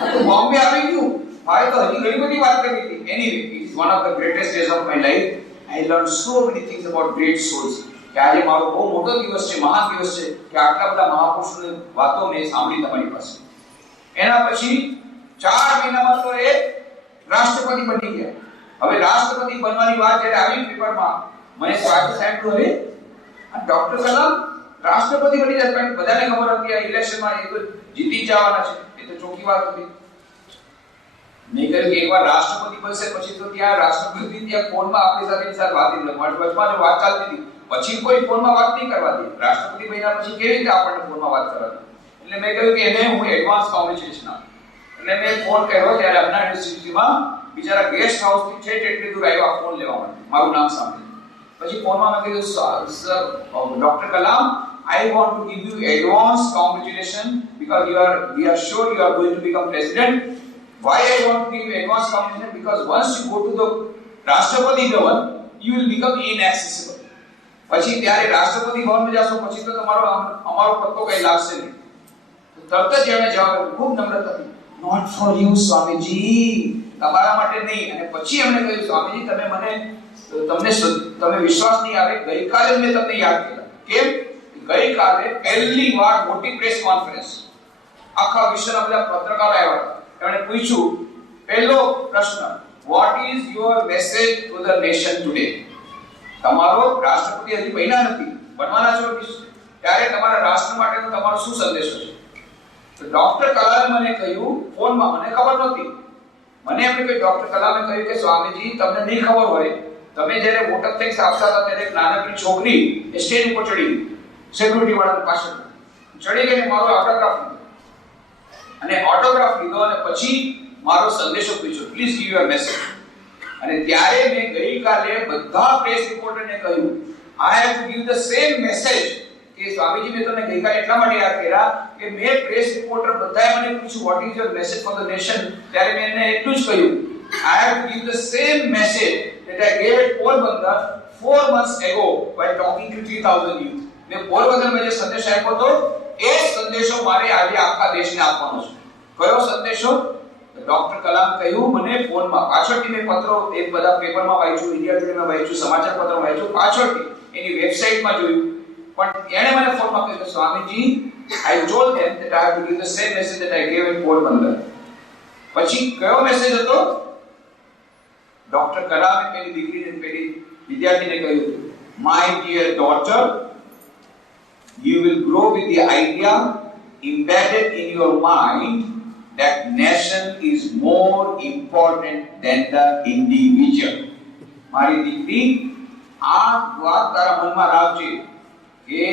આ તો બોમ્બે આવી ગયું. મારે તો હજી ઘણી બધી વાત કરવી હતી. Anyway, it is one of the greatest days of my life. I learn so many things about great souls. કે આજે મારો બહુ મોટો દિવસ છે, મહાન દિવસ છે કે આટલા બધા મહાપુરુષોની વાતો મેં સાંભળી તમારી પાસે. એના પછી 4 મહિનામાં તો એ રાષ્ટ્રપતિ બની ગયા. હવે રાષ્ટ્રપતિ બનવાની વાત જ્યારે આવી પેપરમાં, મને સ્વાગત સાંભળ્યું, હવે આ ડોક્ટર કલામ રાષ્ટ્રપતિ બની જાય. પણ બધાને ખબર હતી આ ઇલેક્શનમાં એ તો જીતી જ જવાના છે, એ તો ચોખ્ખી વાત હતી. મેં કહ્યું કે એકવાર રાષ્ટ્રપતિ બનશે પછી તો ત્યાં રાષ્ટ્રપતિ ત્યાં ફોનમાં આપણી સાથે વાત નહીં. મારી વચમાં જો વાત ચાલતી હતી પછી કોઈ ફોનમાં વાત નહીં કરવા દે. રાષ્ટ્રપતિ બન્યા પછી કેવી રીતે આપણને ફોનમાં વાત કરવા દે? એટલે મેં કહ્યું કે એને હું એડવાન્સ કોમ્યુનિકેશન આપું. એટલે મેં ફોન કર્યો ત્યારે અમના યુનિવર્સિટીમાં બિચારા ગેસ્ટ હાઉસથી છે એટલી દૂર આવ્યા ફોન લેવા માટે, મારું નામ સાંભળી. પછી ફોનમાં મેં કીધું, sir doctor Kalam, I want to give you advance congratulations because we are sure you are going to become president. Why I want to give you advance congratulations? Because once you go to the રાષ્ટ્રપતિ ભવન, you will become inaccessible. પછી ત્યારે રાષ્ટ્રપતિ ભવનમાં જશો પછી તો તમારો અમારો પત્તો કઈ લાગશે નહીં. તરત જ એમણે જવાબ આપ્યો, ખૂબ નમ્રતાથી, not for you સ્વામીજી, તમારા માટે નહીં. અને પછી એમણે કહ્યું, સ્વામીજી તમને વિશ્વાસ નહીં આવે, ગઈકાલે મેં તમને યાદ કર્યા. કેમ? ગઈકાલે પહેલી વાર મોટી પ્રેસ કોન્ફરન્સ, આખા વિશ્વના બધા પત્રકારો આવ્યા હતા. એમણે પૂછ્યું, પહેલો પ્રશ્ન, what is your message to the nation today? તમારો રાષ્ટ્રપતિ હજી બન્યા નથી, બનવાના છો ત્યારે તમારા રાષ્ટ્ર માટેનો તમારો શું સંદેશો છે? તો ડોક્ટર કલામે મને કહ્યું ફોનમાં, મને ખબર નહોતી, મને એમણે કહ્યું, ડોક્ટર કલામે કહ્યું કે સ્વામીજી તમને નહીં ખબર હોય, તમે જ્યારે વોટર ટેક્સ આપતા હતા ત્યારે એક નાનકડી છોકરી સ્ટેજ ઉપર ચડી ગઈ, સિક્યુરિટી વાળા પાછળ ચડી ગઈને મારો ઓટોગ્રાફ લીધો અને પછી મારો સંદેશો પૂછ્યો, પ્લીઝ ગીવ યોર મેસેજ. અને ત્યારે મેં ગઈકાલે બધા પ્રેસ રિપોર્ટરને કહ્યું, I have to give the same message. કે સ્વામીજી મેં તમને ગઈકાલે એટલા માટે યાદ કર્યા કે મેં પ્રેસ રિપોર્ટર બધાએ મને પૂછ્યું what is your message for the nation, ત્યારે મેં એને એટલું જ કહ્યું, I have to give the same message that I gave at Porbandar 4 months ago by talking to 3000 youth. મેં પોરબંદરમાં જે સંદેશ આપ્યો હતો એ સંદેશો મારે આજે આખા દેશને આપવાનો છે. કયો સંદેશો? ડોક્ટર કલામ કહ્યું મને ફોનમાં, પાછળથી મેં પત્રો એ બધા પેપરમાં વાંચ્યું, ઇન્ડિયા ટુડેમાં વાંચ્યું, સમાચાર પત્રમાં વાંચ્યું, પાછળથી એની વેબસાઇટમાં જોયું, પણ એણે મને ફોનમાં કહ્યું, Swamiji, I told them that I have to give the same message that I gave at Porbandar. પછી કયો મેસેજ હતો? ડોક્ટર કલામે પેલી દીકરીને, પેલી વિદ્યાર્થીને કહ્યું, my dear daughter, you will grow with the idea embedded in your mind that nation is more important than the individual. મારી દીકરી, આ વાત તારા મનમાં રાખજે કે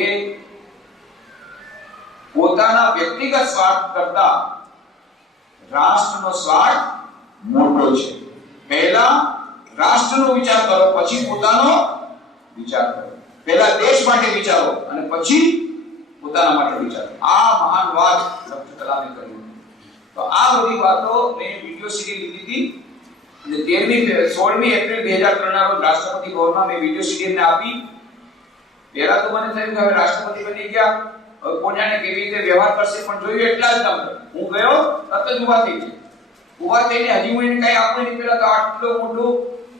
પોતાના વ્યક્તિગત સ્વાર્થ કરતા રાષ્ટ્રનો સ્વાર્થ મોટો છે. પહેલા રાષ્ટ્રનો વિચાર કરો, પછી પોતાનો વિચાર કરો. પહેલા દેશ માટે વિચારો અને પછી પોતાના માટે વિચારો. આ મહાન વાત ડોક્ટર કલામે કરી. તો આ બધી વાતો મેં વિડિયો સીડી લીધી હતી અને 16મી એપ્રિલ 2003 ના રોજ રાષ્ટ્રપતિ ભવનમાં મેં વિડિયો સીડી એમને આપી. પહેલા તો મને થયું કે હવે રાષ્ટ્રપતિ બની ગયા, હવે કોણ જાણે કેવી રીતે વ્યવહાર કરશે, પણ જોયું એટલા જ નંબર. હું ગયો, તરત જ ઊભા થઈ ગયા. ઊભા થઈને હજી હું એને કઈ આપું નહીં, પેલા તો આટલો મોટો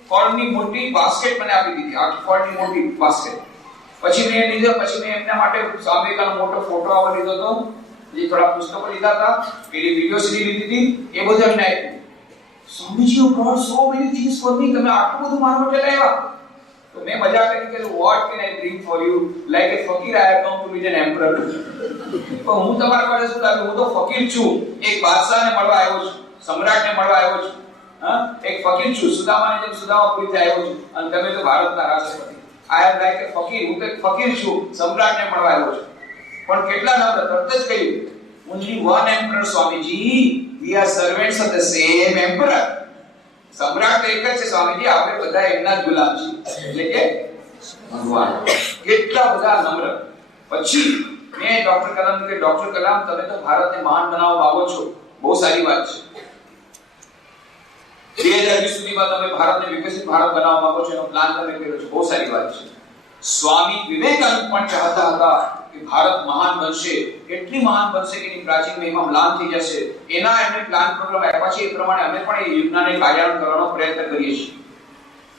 ફળની મોટી બાસ્કેટ મને આપી દીધી, આટલી ફળની મોટી બાસ્કેટ. પછી મેં લીધો, પછી મેં એમના માટે સ્વામી વિવેકાનંદનો મોટો ફોટો આવો લીધો હતો, જે થોડા પુસ્તકો લીધા હતા, પેલી વિડિયો સીડી લીધી હતી, એ બધું એમને આપ્યું. Swamiji, you brought so many things for me, તમે આટલું બધું મારા માટે લાવ્યા. તો મેં મજાક કરી કે what can I bring for you, like a fakir I have come to meet an emperor. તો હું તમારા પાસે શું લાવ્યો? હું તો ફકીર છું, એક બાદશાહને મળવા આવ્યો છું, સમ્રાટને મળવા આવ્યો છું. એક ફકીર છું, સુદામાને જેમ સુદામાપુરીથી આવ્યો છું, અને તમે તો ભારતના રાષ્ટ્રપતિ. I am like a ફકીર, હું તો એક ફકીર છું, સમ્રાટને મળવા આવ્યો છું. પણ કેટલા નમ્ર, તરત જ કહ્યું, only one emperor Swamiji, we are servants of the same emperor. સમ્રાટ તો એક જ છે સ્વામીજી, આપણે બધા એમના જ ગુલામ છીએ, એટલે કે ભગવાન. કેટલા બધા નમ્ર. પછી મેં ડોક્ટર કલામને કહ્યું, ડોક્ટર કલામ, તમે તો ભારતને મહાન બનાવવા માંગો છો, બહુ સારી વાત છે. 2020 સુધીમાં તમે ભારતને વિકસિત ભારત બનાવવા માંગો છો, એનો પ્લાન તમે કર્યો છે, બહુ સારી વાત છે. સ્વામી વિવેકાનંદ પણ ચાહતા હતા કે ભારત મહાન બનશે, એટલી મહાન બનશે કે એની પ્રાચીન મહિમા મ્લાન થઈ જશે. એના એમને પ્લાન પ્રોગ્રામ આપ્યા છે, એ પ્રમાણે અમે પણ એ યોજનાને કાર્યાન્વયન કરવાનો પ્રયત્ન કરીએ છીએ.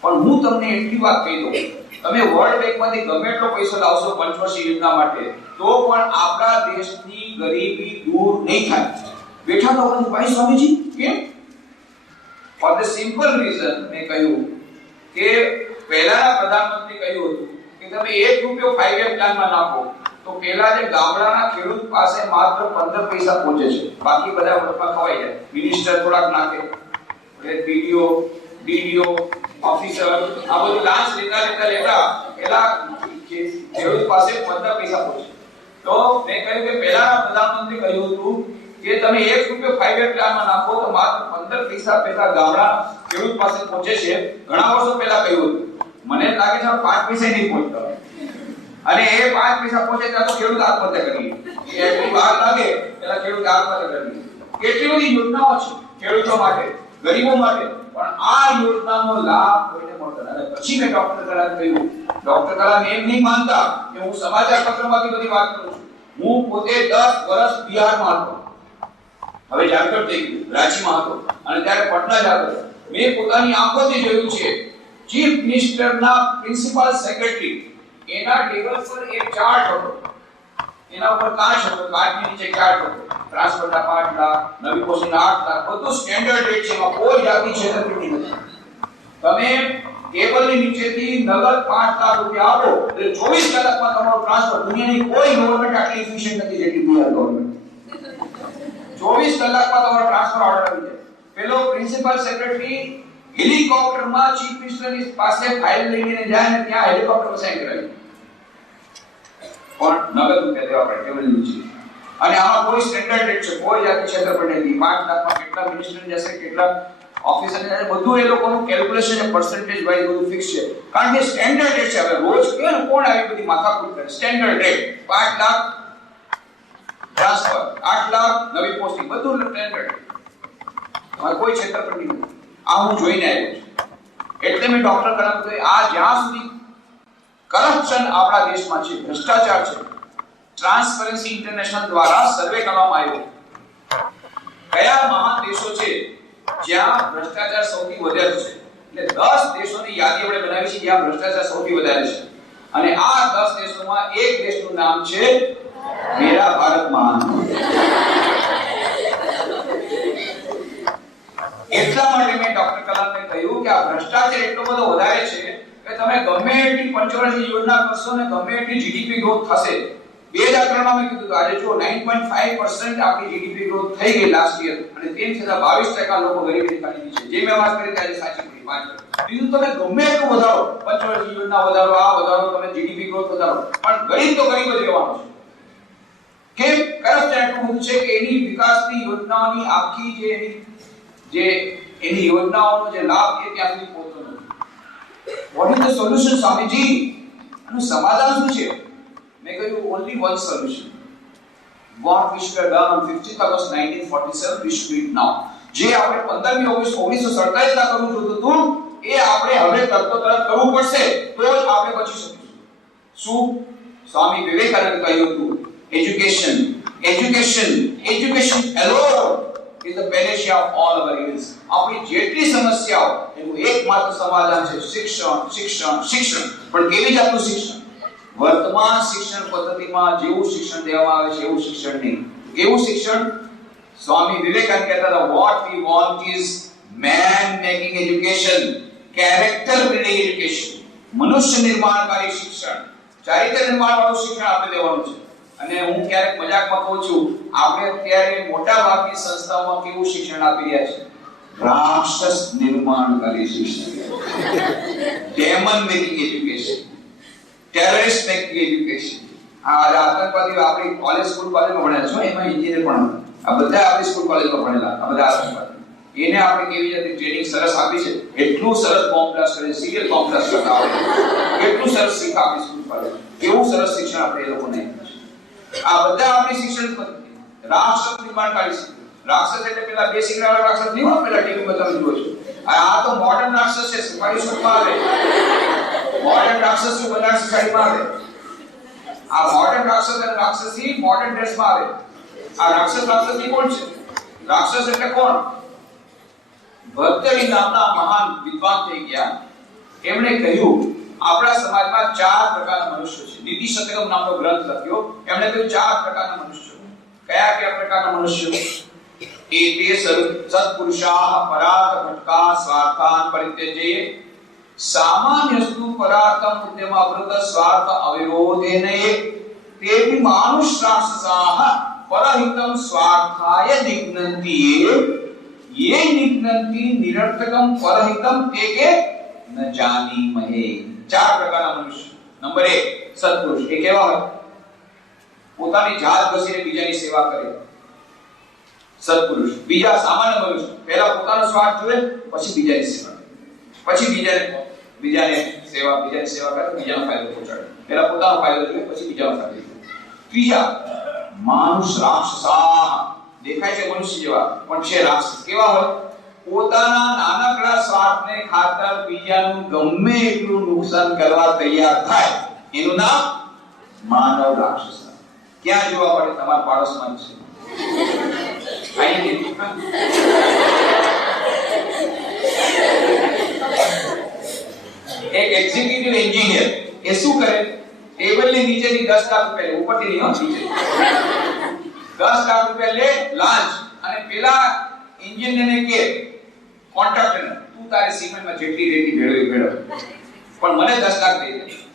પણ હું તમને એટલી વાત કહી દઉં, તમે વર્લ્ડ બેંકમાંથી ગમે એટલો પૈસો લાવશો પંચવર્ષીય યોજના માટે, તો પણ આપણા દેશની ગરીબી દૂર નહીં થાય. બેઠા તો આપણે ભાઈ સ્વામીજી કેમ? ફોર ધ સિમ્પલ રીઝન મેં કહ્યું કે પહેલાના પ્રધાનમંત્રી કહ્યું હતું કે તમે 1 રૂપિયો 5 યર પ્લાનમાં નાખો તો પહેલા જે ગામડાના ખેડૂત પાસે માત્ર 15 પૈસા પહોંચે છે, બાકી બધા વટમાં ખવાઈ જાય. મિનિસ્ટર થોડાક નાખે, પીડીઓ ડીડીઓ ઓફિસર આ બધું લાંચ લેતા પેલા ખેડૂત પાસે 15 પૈસા પહોંચે. તો મેં કહ્યું કે પહેલાના પ્રધાનમંત્રી કહ્યું હતું કે તમે 1 રૂપિયો 5 યર પ્લાનમાં નાખો તો માત્ર 15 પૈસા ગામડા ખેડૂત પાસે પહોંચે છે. ઘણા વર્ષો પહેલા કહ્યું હતું. મને લાગે છે 5 પૈસા નહીં પહોંચતા, અને એ 5 પૈસા પહોંચે ત્યાં તો ખેડૂત આત્મહત્યા કરી લે. એટલી વાર લાગે પેલા ખેડૂત આત્મહત્યા કરી લે. કેટલી બધી યોજનાઓ છે ખેડૂતો માટે, ગરીબો માટે, પણ આ યોજનાનો લાભ કોઈને મળતો નથી. અને પછી મેં ડોક્ટર કલામ કહ્યું, ડોક્ટર કલામ એમ નહીં માનતા કે હું સમાચાર પત્રમાંથી બધી વાત કરું છું. હું પોતે 10 વર્ષ બિહારમાં હતો, હવે ઝારખંડ થઈ ગયું, રાંચીમાં હતો, અને ત્યારે પટના જતો. મેં પોતાની આંખોથી જોયું છે, ચીફ મિનિસ્ટરના પ્રિન્સિપલ સેક્રેટરી એના ટેબલ પર એક ચાર્ટ હતો, એના ઉપર કાચ હતો, કાચની નીચે ચાર્ટ હતો, ટ્રાન્સફરના 5 લાખ, નવી પોસ્ટના 8 લાખ, બધું સ્ટેન્ડર્ડ રેટ છે, એમાં કોઈ જાતની છેતરપિંડી નથી. તમે ટેબલની નીચેથી નગદ 5 લાખ રૂપિયા આપો એટલે 24 કલાકમાં તમારો ટ્રાન્સફર. દુનિયાની કોઈ ગવર્નમેન્ટ આટલી એફિશિયન્ટ નથી જેટલી બિહાર ગવર્નમેન્ટ. 24 કલાકમાં તમારો ટ્રાન્સફર ઓર્ડર આવી જાય. પેલો પ્રિન્સિપલ સેક્રેટરી હેલિકોપ્ટરમાં ચીફ મિનિસ્ટરની પાસે ફાઇલ લઈને જાય ને ત્યાં હેલિકોપ્ટર સાઈન કરાવી. પણ નગદ રૂપિયા દેવા પડે ટેબલની નીચે. અને આમાં કોઈ સ્ટેન્ડર્ડ રેટ છે, કોઈ જાતની છેતરપિંડી નથી. 5 લાખમાં કેટલા મિનિસ્ટર જશે, કેટલા ઓફિસર જશે, બધું એ લોકોનું કેલ્ક્યુલેશન છે, પર્સન્ટેજ વાઇઝ બધું ફિક્સ છે. કારણ કે સ્ટેન્ડર્ડ રેટ છે. હવે રોજ કેમ કોણ આવી બધી માથાકૂટ કરે? Standard rate 5 lakh transfer, 8 lakh નવી પોસ્ટિંગ, બધું સ્ટેન્ડર્ડ. તમારે કોઈ છેતરપિંડી નથી. આ હું જોઈને આવ્યો છું. એટલે મેં ડોક્ટર કલામ કહ્યું, આ જ્યાં સુધી કરપ્શન આપણા દેશમાં છે, ભ્રષ્ટાચાર છે, ટ્રાન્સપરન્સી ઇન્ટરનેશનલ દ્વારા સર્વે કરવામાં આવ્યો કયા મહાન દેશો છે જ્યાં ભ્રષ્ટાચાર સૌથી વધારે છે. એટલે 10 દેશોની યાદી આપણે બનાવી છે જ્યાં ભ્રષ્ટાચાર સૌથી વધારે છે. અને આ 10 દેશોમાં એક દેશનું નામ છે મેરા ભારત મહાન. એટલા માટે મેં ડોક્ટર કલામને કહ્યું કે આ ભ્રષ્ટાચાર એટલો બધો વધારે છે કે તમે ગમે એટલી પંચવર્ષીય યોજના કરશો ને ગમે એટલી જીડીપી ગ્રોથ થશે. 2003 માં મેં કીધું તો આજે જો 9.5% આપણી જીડીપી ગ્રોથ થઈ ગઈ લાસ્ટ યર, અને તેમ છતાં 22% લોકો ગરીબી રેખાની નીચે. જે મેં વાત કરી ત્યારે સાચી પડી 5%. બીજું તમે ગમે એટલું વધારો, પંચવર્ષીય યોજના વધારો, આ વધારો, તમે જીડીપી ગ્રોથ વધારો, પણ ગરીબ તો ગરીબ જ રહેવાનો છે. કેમ? કરપ્શન એટલું બધું છે કે એની વિકાસની યોજનાઓની આખી જે એની યોજનાઓનો જે લાભ એ ત્યાં સુધી પહોંચતો નથી. Vote is the solution Swamiji? આનું સમાધાન શું છે? મેં કહ્યું only one solution. What we should have done on 15th August 1947 we should do it now. જે આપણે 15મી ઓગસ્ટ 1947 ના કરવું જોતું હતું એ આપણે હવે તરત કરવું પડશે, તો જ આપણે બચી શકીશું. શું? સ્વામી વિવેકાનંદ કહ્યું હતું, education alone is the panacea of all our ills. આપણી જેટલી સમસ્યાઓ એનું એકમાત્ર સમાધાન છે શિક્ષણ, શિક્ષણ, શિક્ષણ. પણ કેવી જાતનું શિક્ષણ? વર્તમાન શિક્ષણ પદ્ધતિમાં જેવું શિક્ષણ દેવામાં આવે છે એવું શિક્ષણ નહીં. એવું શિક્ષણ સ્વામી વિવેકાનંદ કહેતા હતા, what we want is man making education, character building education. મનુષ્ય નિર્માણકારી શિક્ષણ, ચારિત્ર્ય નિર્માણ વાળું શિક્ષણ આપણે લેવાનું છે. અને હું ક્યારેક મજાકમાં કહું છું, આપણે અત્યારે મોટા ભાગની સંસ્થાઓમાં કેવું શિક્ષણ આપી રહ્યા છે? રાક્ષસ નિર્માણકારી શિક્ષણ, demon making education, terrorist making education. આ આતંકવાદીઓ આપણી કોલેજ સ્કૂલ કોલેજમાં ભણ્યા છે, એમાં એન્જિનિયર પણ આ બધા આપણી સ્કૂલ કોલેજમાં ભણેલા, આ બધા આતંકવાદી. એને આપણે કેવી રીતે ટ્રેનિંગ સરસ આપી છે, એટલું સરસ બોમ્બ બ્લાસ્ટ કરે, સિરિયલ બોમ્બ બ્લાસ્ટ કરતા આવડે, કેટલું સરસ શીખ આપણી સ્કૂલ કોલેજ, કેવું સરસ શિક્ષણ આપણે એ લોકોને આપ્યું છે. આ બધા આપણી શિક્ષણ પદ્ધતિ રાક્ષસ નિર્માણકારી શિક્ષણ. રાક્ષસ એટલે પેલા બે સિંગડાવાળા રાક્ષસ નહીં, પેલા ટીવીમાં તમે જુઓ છો. આ તો મોડર્ન રાક્ષસ છે, સફારી શોમાં આવે મોડર્ન રાક્ષસી બનારસી સાડીમાં આવે. આ મોડર્ન રાક્ષસ અને રાક્ષસી મોડર્ન ડ્રેસમાં આવે. આ રાક્ષસી કોણ છે? રાક્ષસ એટલે કોણ? ભર્તૃહરિ નામના મહાન વિદ્વાન થઈ ગયા. એમણે કહ્યું આપણા સમાજમાં 4 પ્રકારના મનુષ્યો છે. નીતિ શતકમ નામનો ગ્રંથ લખ્યો. એમણે કહ્યું 4 પ્રકારના મનુષ્યો. કયા કયા પ્રકારના મનુષ્યો? એતે સત્પુરુષાઃ પરાર્થ ભટકા સ્વાર્થાન પરિત્યજ્ય સામાન્યસ્તુ પરાર્થમ ઉદ્યમાવૃત સ્વાર્થ અવિરોધેને તેભિ માનુષરાક્ષસાઃ પરહિતમ સ્વાર્થાય નિઘ્નન્તિ ये निघ्नन्ति निरर्थकम परहितम ते के न जानीमहे. 4 પ્રકારના મનુષ્ય. નંબર 1 સત્પુરુષ. એ કેવા હોય? પોતાની જાત ઘસીને બીજાની સેવા કરે. સત્પુરુષ. બીજા સામાન્ય મનુષ્ય પહેલા પોતાનો સ્વાર્થ જુએ, પછી બીજાની સેવા કરે. પછી બીજાને સેવા કરે, બીજાનો ફાયદો પહોંચાડે. પહેલા પોતાનો ફાયદો જુએ, પછી બીજાનો ફાયદો જુએ. ત્રીજા માનુષ રાક્ષસાઃ. દેખાય છે મનુષ્ય જેવા, પણ છે રાક્ષસ. કેવા હોય? પોતાના નાનકડા સ્વાર્થને ખાતર બીજાનું ગમે એટલું નુકસાન કરવા તૈયાર થાય. એનું નામ માનવ રાક્ષસ. ક્યાં જોવા પડે? તમારા પાડોશમાં છે. એક એક્ઝિક્યુટિવ એન્જિનિયર એ શું કરે? ટેબલની નીચેથી 10 લાખ રૂપિયા લે. ઉપરથી નહીં, નીચે 10 લાખ રૂપિયા લે લાંચ. અને પેલા એન્જિનિયરને કે કોન્ટ્રાક્ટરને તું તારે સિમેન્ટમાં જેટલી રેતી ભેળવ, પણ મને 10 લાખ દે.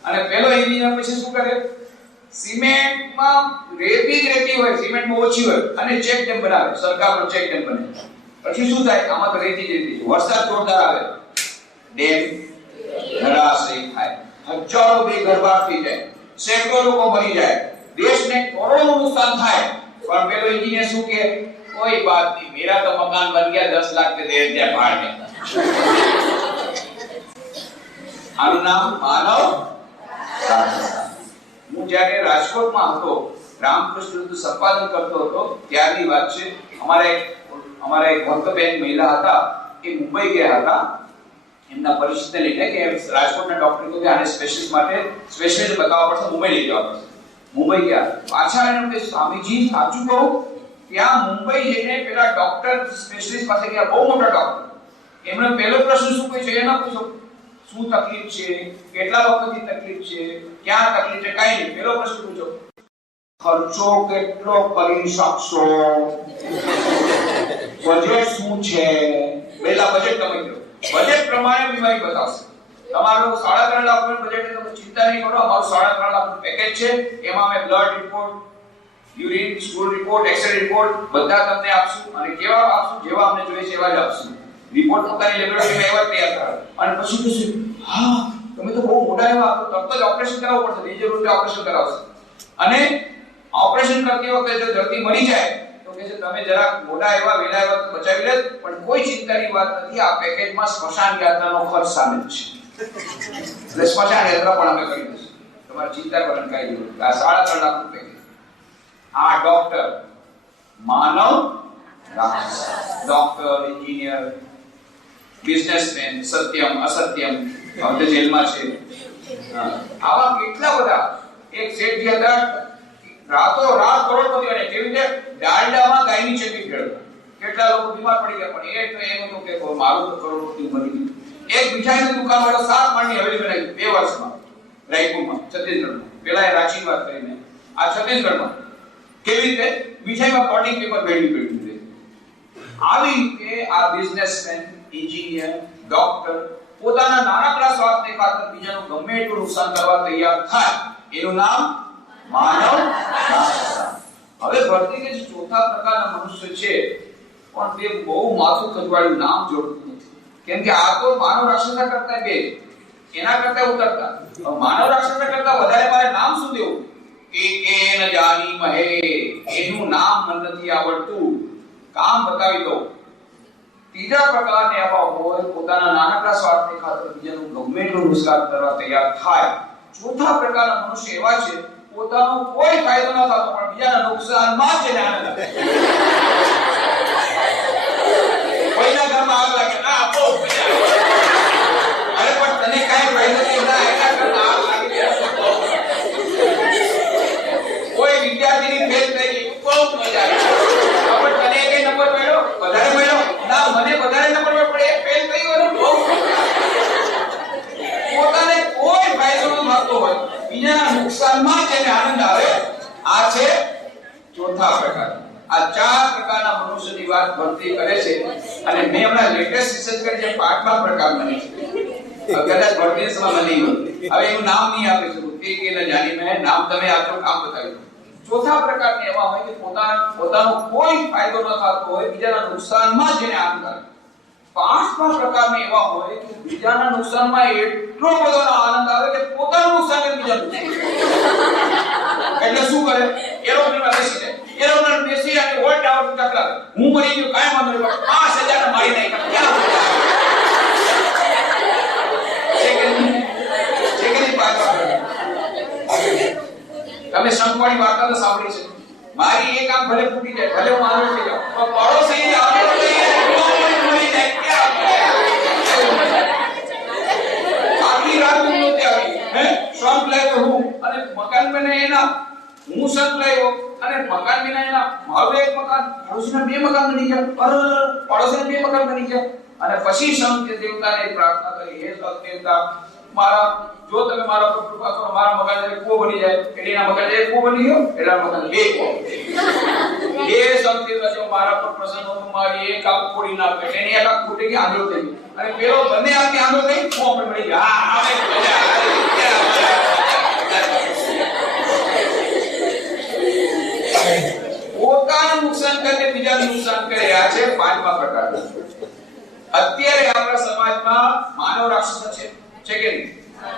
અને પેલો એન્જિનિયર પછી શું કરે? સિમેન્ટમાં રેતી જ રેતી હોય, સિમેન્ટમાં ઓછી હોય, અને ચેક ડેમ બનાવે. સરકારનો ચેક ડેમ બને. પછી શું થાય? આમાં તો રેતી જ રેતી. વરસાદ જોરદાર આવે, ડેમ ધરાશયી થાય, હજારો બેઘરબાર થઈ જાય, સેંકડો લોકો મરી જાય, દેશને કરોડોનું નુકસાન થાય. पर पहले इंजीनियर શું કે? कोई बात नहीं, मेरा तो मकान बन गया, 10 लाख के दे दिया भाड़ में. આનું નામ માનવ રાક્ષસ. હું જ્યારે રાજકોટમાં હતો, રામકૃષ્ણ સંપાદન કરતો હતો, ત્યારની વાત છે. અમારા એક ભક્તબેન મહિલા હતા, એ મુંબઈ ગયા હતા. એમના પરિસ્થિતિને લીધે કે રાજકોટના ડોક્ટર કહ્યું આને સ્પેશિયલિસ્ટ બતાવવા પડશે, મુંબઈ લઈ જવા પડશે. મુંબઈ ગયા. પાછા એને સ્વામીજી સાચું કહું, ત્યાં મુંબઈ જઈને પેલા ડોક્ટર સ્પેશિયલિસ્ટ પાસે ગયા, બહુ મોટા ડોક્ટર. એમણે પહેલો પ્રશ્ન શું પૂછ્યો? એ ના પૂછો શું તકલીફ છે, કેટલા વખતથી તકલીફ છે, ક્યાં તકલીફ છે, કાઈ નહીં. પહેલો પ્રશ્ન પૂછો ખર્ચો કેટલો કરી શકશો, બજેટ શું છે. પહેલા બજેટ તમે કહો, બજેટ પ્રમાણે બીમારી બતાવશે. તમારું 3.5 લાખ રૂપિયાનું બજેટ છે તો ચિંતા નહીં કરો. અમારું 3.5 લાખનું પેકેજ છે. એમાં અમે blood report, urine, stool report, x-ray report બધા તમને આપશું. અને કેવા આપશું? જેવા અમને જોઈએ છે એવા જ આપશું. રિપોર્ટ પોતાની લેબોરેટરીમાં એવા તૈયાર કરાવે. અને પછી કહેશું હા તમે તો બહુ મોટા એવા, તો તરત જ ઓપરેશન કરાવવું પડશે. બીજે રૂપિયા ઓપરેશન કરાવશે. અને ઓપરેશન કરતી વખતે જો દર્દી મરી જાય તો કહે છે તમે જરા મોટા એવા વેલા એવા તો બચાવી લે, પણ કોઈ ચિંતાની વાત નથી. આ પેકેજમાં સ્મશાન યાત્રાનો ખર્ચ સામેલ છે. એટલે સ્મશાન યાત્રા પણ અમે કરી દઈશું. તમારે ચિંતા કરવાની કાંઈ જરૂર નથી. આ 3.5 લાખનું પેકેજ. આ ડોક્ટર માનવ રાક્ષસ. ડોક્ટર, એન્જિનિયર, બિઝનેસમેન, સત્યમ અસત્યમ, હવે જેલમાં છે. આવા કેટલા બધા. એક શેઠજી હતા, રાતો રાત કરોડપતિ બને. કેવી રીતે? ડાલડામાં ગાયની ચટણી ભેળવતા. કેટલા લોકો બીમાર પડી ગયા, પણ એ તો એનું તો કે મારું તો કરોડપતિ બની ગયું. એક મીઠાઈની દુકાન વાળો 7 માળની હવેલી બનાવી 2 વર્ષમાં રાયપુરમાં, છત્તીસગઢમાં. પેલા એ રાંચી વાત કરીને આ છત્તીસગઢમાં કેવી રીતે મીઠાઈમાં પ્લોટિંગ પેપર ભેળવી. આવી રીતે આ બિઝનેસમેન, એન્જિનિયર, ડોક્ટર પોતાના નાનકડા સ્વાર્થને ખાતર બીજાનું ગમે એટલું નુકસાન કરવા તૈયાર થાય. એનું નામ માનવ રાક્ષસ. હવે ભરતી કે ચોથા પ્રકારના મનુષ્ય છે, પણ તે બહુ માથું ખજવાળ્યું, નામ જોડતું નથી. કેમ કે આ તો માનવ રાક્ષસ કરતા બે, એના કરતા ઉતરતા. માનવ રાક્ષસ કરતા વધારે મારે નામ શું દેવું? કે ન જાનીમહે. એનું નામ મને નથી આવડતું, કામ બતાવી દો. ત્રીજા પ્રકારને આવા હોય, પોતાના નાનકડા સ્વાર્થને ખાતર બીજાનું ગમે એટલું નુકસાન કરવા તૈયાર થાય. ચોથા પ્રકારના મનુષ્ય એવા છે, પોતાનો કોઈ ફાયદો ન થતો પણ બીજાના નુકસાનમાં જ એને આનંદ આવે. કોઈના ઘરમાં આગ લાગે, ના આપો, અરે પણ તને કાંઈ ફાયદો નહીં, ના એના નુકસાનમાં જેને આનંદ આવે આ છે ચોથા પ્રકાર. આ ચાર પ્રકારના મનુષ્યની વાત ભરતી કરે છે અને મેં હમણાં લેટેસ્ટ રિસર્ચ કરી જે પાંચમા પ્રકાર બને છે. કદાચ ભરતી સમય બની ગયો. હવે એનું નામ નહીં આપી શકું કે ન જાણી મેં નામ તમે આપો કામ બતાવ્યું. ચોથા પ્રકારને એવા હોય કે પોતાનો કોઈ ફાયદો ન થતો હોય, બીજાના નુકસાનમાં જેને આનંદ આવે. પાંચમા પ્રકારને એવા હોય કે બીજાના નુકસાનમાં એટલો બધો આનંદ આવે કે પોતાનું નુકસાન કે બીજાનું. એટલે શું કરે? એરોપ્લેનમાં બેસી જાય. એરોપ્લેન બેસી અને વોલ્ટ ટાવર ટકરાવે. હું મરી ગયો કાઈ વાંધો નહીં, 5000 ને મારી નાખ્યા. ક્યાં તમે સંકવાળી વાર્તા તો સાંભળી છે. મારી એક આંખ ભલે ફૂટી જાય, ભલે હું આંધળો થઈ જાઉં, પણ પડોશી આંધળો થઈ જાય, મરી જાય. ક્યાં આખી રાત હું નહોતી આવી. હે શોખ લાવ્યો હું અને મકાન બને એના, હું શોખ લાવ્યો અને મકાન બને એના. મારું એક મકાન, પડોશીના બે મકાન બની ગયા. પડોશીના બે મકાન બની ગયા. અને પછી શંખ દેવતાને પ્રાર્થના કરી, હે શંખ દેવતા, મારા જો તમે મારા પર કૃપા કરો, મારા મકાન જે કૂવો બની જાય, એના મકાન જે કૂવો બની ગયો, એના મકાન બે કૂવો. એ સંકેત જો મારા પર પ્રસન્ન હો, મારી એક આંખ ફોડી નાખે, એની એક આંખ ફૂટી ગઈ, આંધળો થઈ ગયો. અને પેલો બંને આંખે આંધળો થઈ, કૂવો પર મળી ગયો. હા આવે મજા. પોતાનું નુકસાન કરે, બીજાનું નુકસાન કરે, આ છે પાંચમા પ્રકાર. અત્યારે આપણા સમાજમાં માનવ રાક્ષસ છે કે નહીં?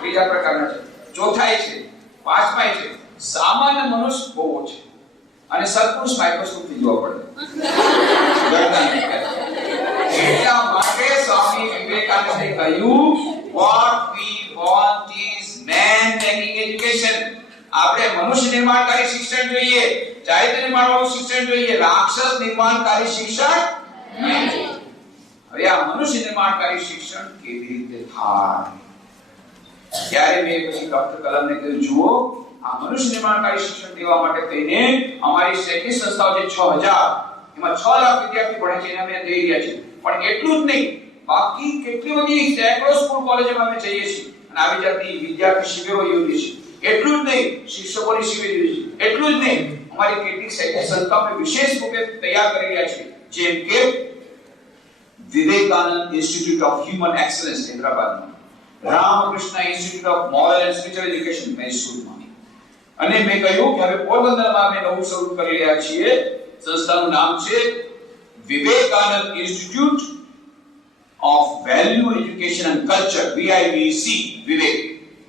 બીજા પ્રકારના છે. ચોથાઈ છે, પાંચમાઈ છે. સામાન્ય મનુષ્ય બહુ છે અને સત્પુરુષ માઇક્રોસ્કોપથી જોવા પડે. એટલા માટે સ્વામી વિવેકાનંદે કહ્યું, what we want is man making education. આપણે મનુષ્ય નિર્માણકારી શિક્ષણ જોઈએ, ચારિત્ર નિર્માણવાળું શિક્ષણ જોઈએ, રાક્ષસ નિર્માણકારી શિક્ષણ નહીં. હવે આ મનુષ્ય નિર્માણકારી શિક્ષણ કેવી રીતે થાય? ત્યારે મેં પછી ડોક્ટર કલામને કહ્યું, જુઓ, આ મનુષ્ય નિર્માણકારી શિક્ષણ દેવા માટે થઈને અમારી શૈક્ષણિક સંસ્થાઓ જે 6000 એમાં 6 લાખ વિદ્યાર્થી ભણે છે, એને અમે દઈ રહ્યા છીએ. પણ એટલું જ નહીં, બાકી કેટલી બધી સેંકડો સ્કૂલ કોલેજોમાં અમે જઈએ છીએ અને આવી જાતની વિદ્યાર્થી શિબિરો યોજીએ છીએ. એટલું જ નહીં, શિક્ષકોની શિબિર યોજીએ છીએ. એટલું જ નહીં, અમારી કેટલીક શૈક્ષણિક સંસ્થાઓને વિશેષ રૂપે તૈયાર કરી રહ્યા છીએ, જેમ કે Vivekananda Institute of Human Excellence હૈદરાબાદમાં, Ramakrishna Institute of Moral and Spiritual Education મૈસૂરમાં. અને મેં કહ્યું કે હવે પોરબંદરમાં અમે નવું શરૂ કરી રહ્યા છીએ. સંસ્થાનું નામ છે Vivekananda Institute of Value education and culture, VIVC, વિવેક.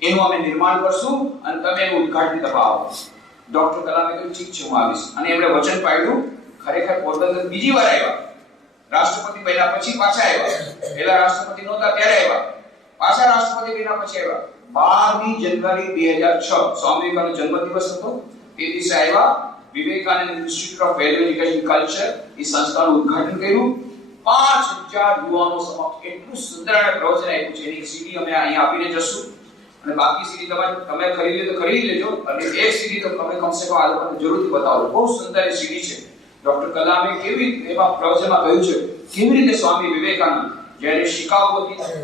એનું અમે નિર્માણ કરશું અને તમે એનું ઉદ્ઘાટન કરવા આવો. ડોક્ટર કલામે કહ્યું, ઠીક છે, હું આવીશ. અને એમણે વચન પાડ્યું. ખરેખર પોરબંદર બીજી વાર આવ્યા. રાષ્ટ્રપતિ બન્યા પછી પાછા આવ્યા. પહેલા રાષ્ટ્રપતિ નહોતા ત્યારે આવ્યા, પાછા રાષ્ટ્રપતિ બન્યા પછી આવ્યા. 12મી જાન્યુઆરી 2006 સ્વામી વિવેકાનંદ જન્મદિવસ હતો, તે દિવસે આવ્યા. Vivekananda Institute of Value Education Culture એ સંસ્થાનું ઉદ્ઘાટન કર્યું. 5000 યુવાનો સમક્ષ એટલું સુંદર અને પ્રવચન આપ્યું છે. એની સીડી અમે અહીંયા આપીને જશું અને બાકી સીડી તમે ખરીદી તો ખરીદી લેજો અને એક સીડી તો તમે કમસે કમ આ લોકોને જરૂરથી બતાવો. બહુ સુંદર સીડી છે. ડોક્ટર કલામે કેવી એમાં પ્રવચનમાં કહ્યું છે કેવી રીતે સ્વામી વિવેકાનંદ જ્યારે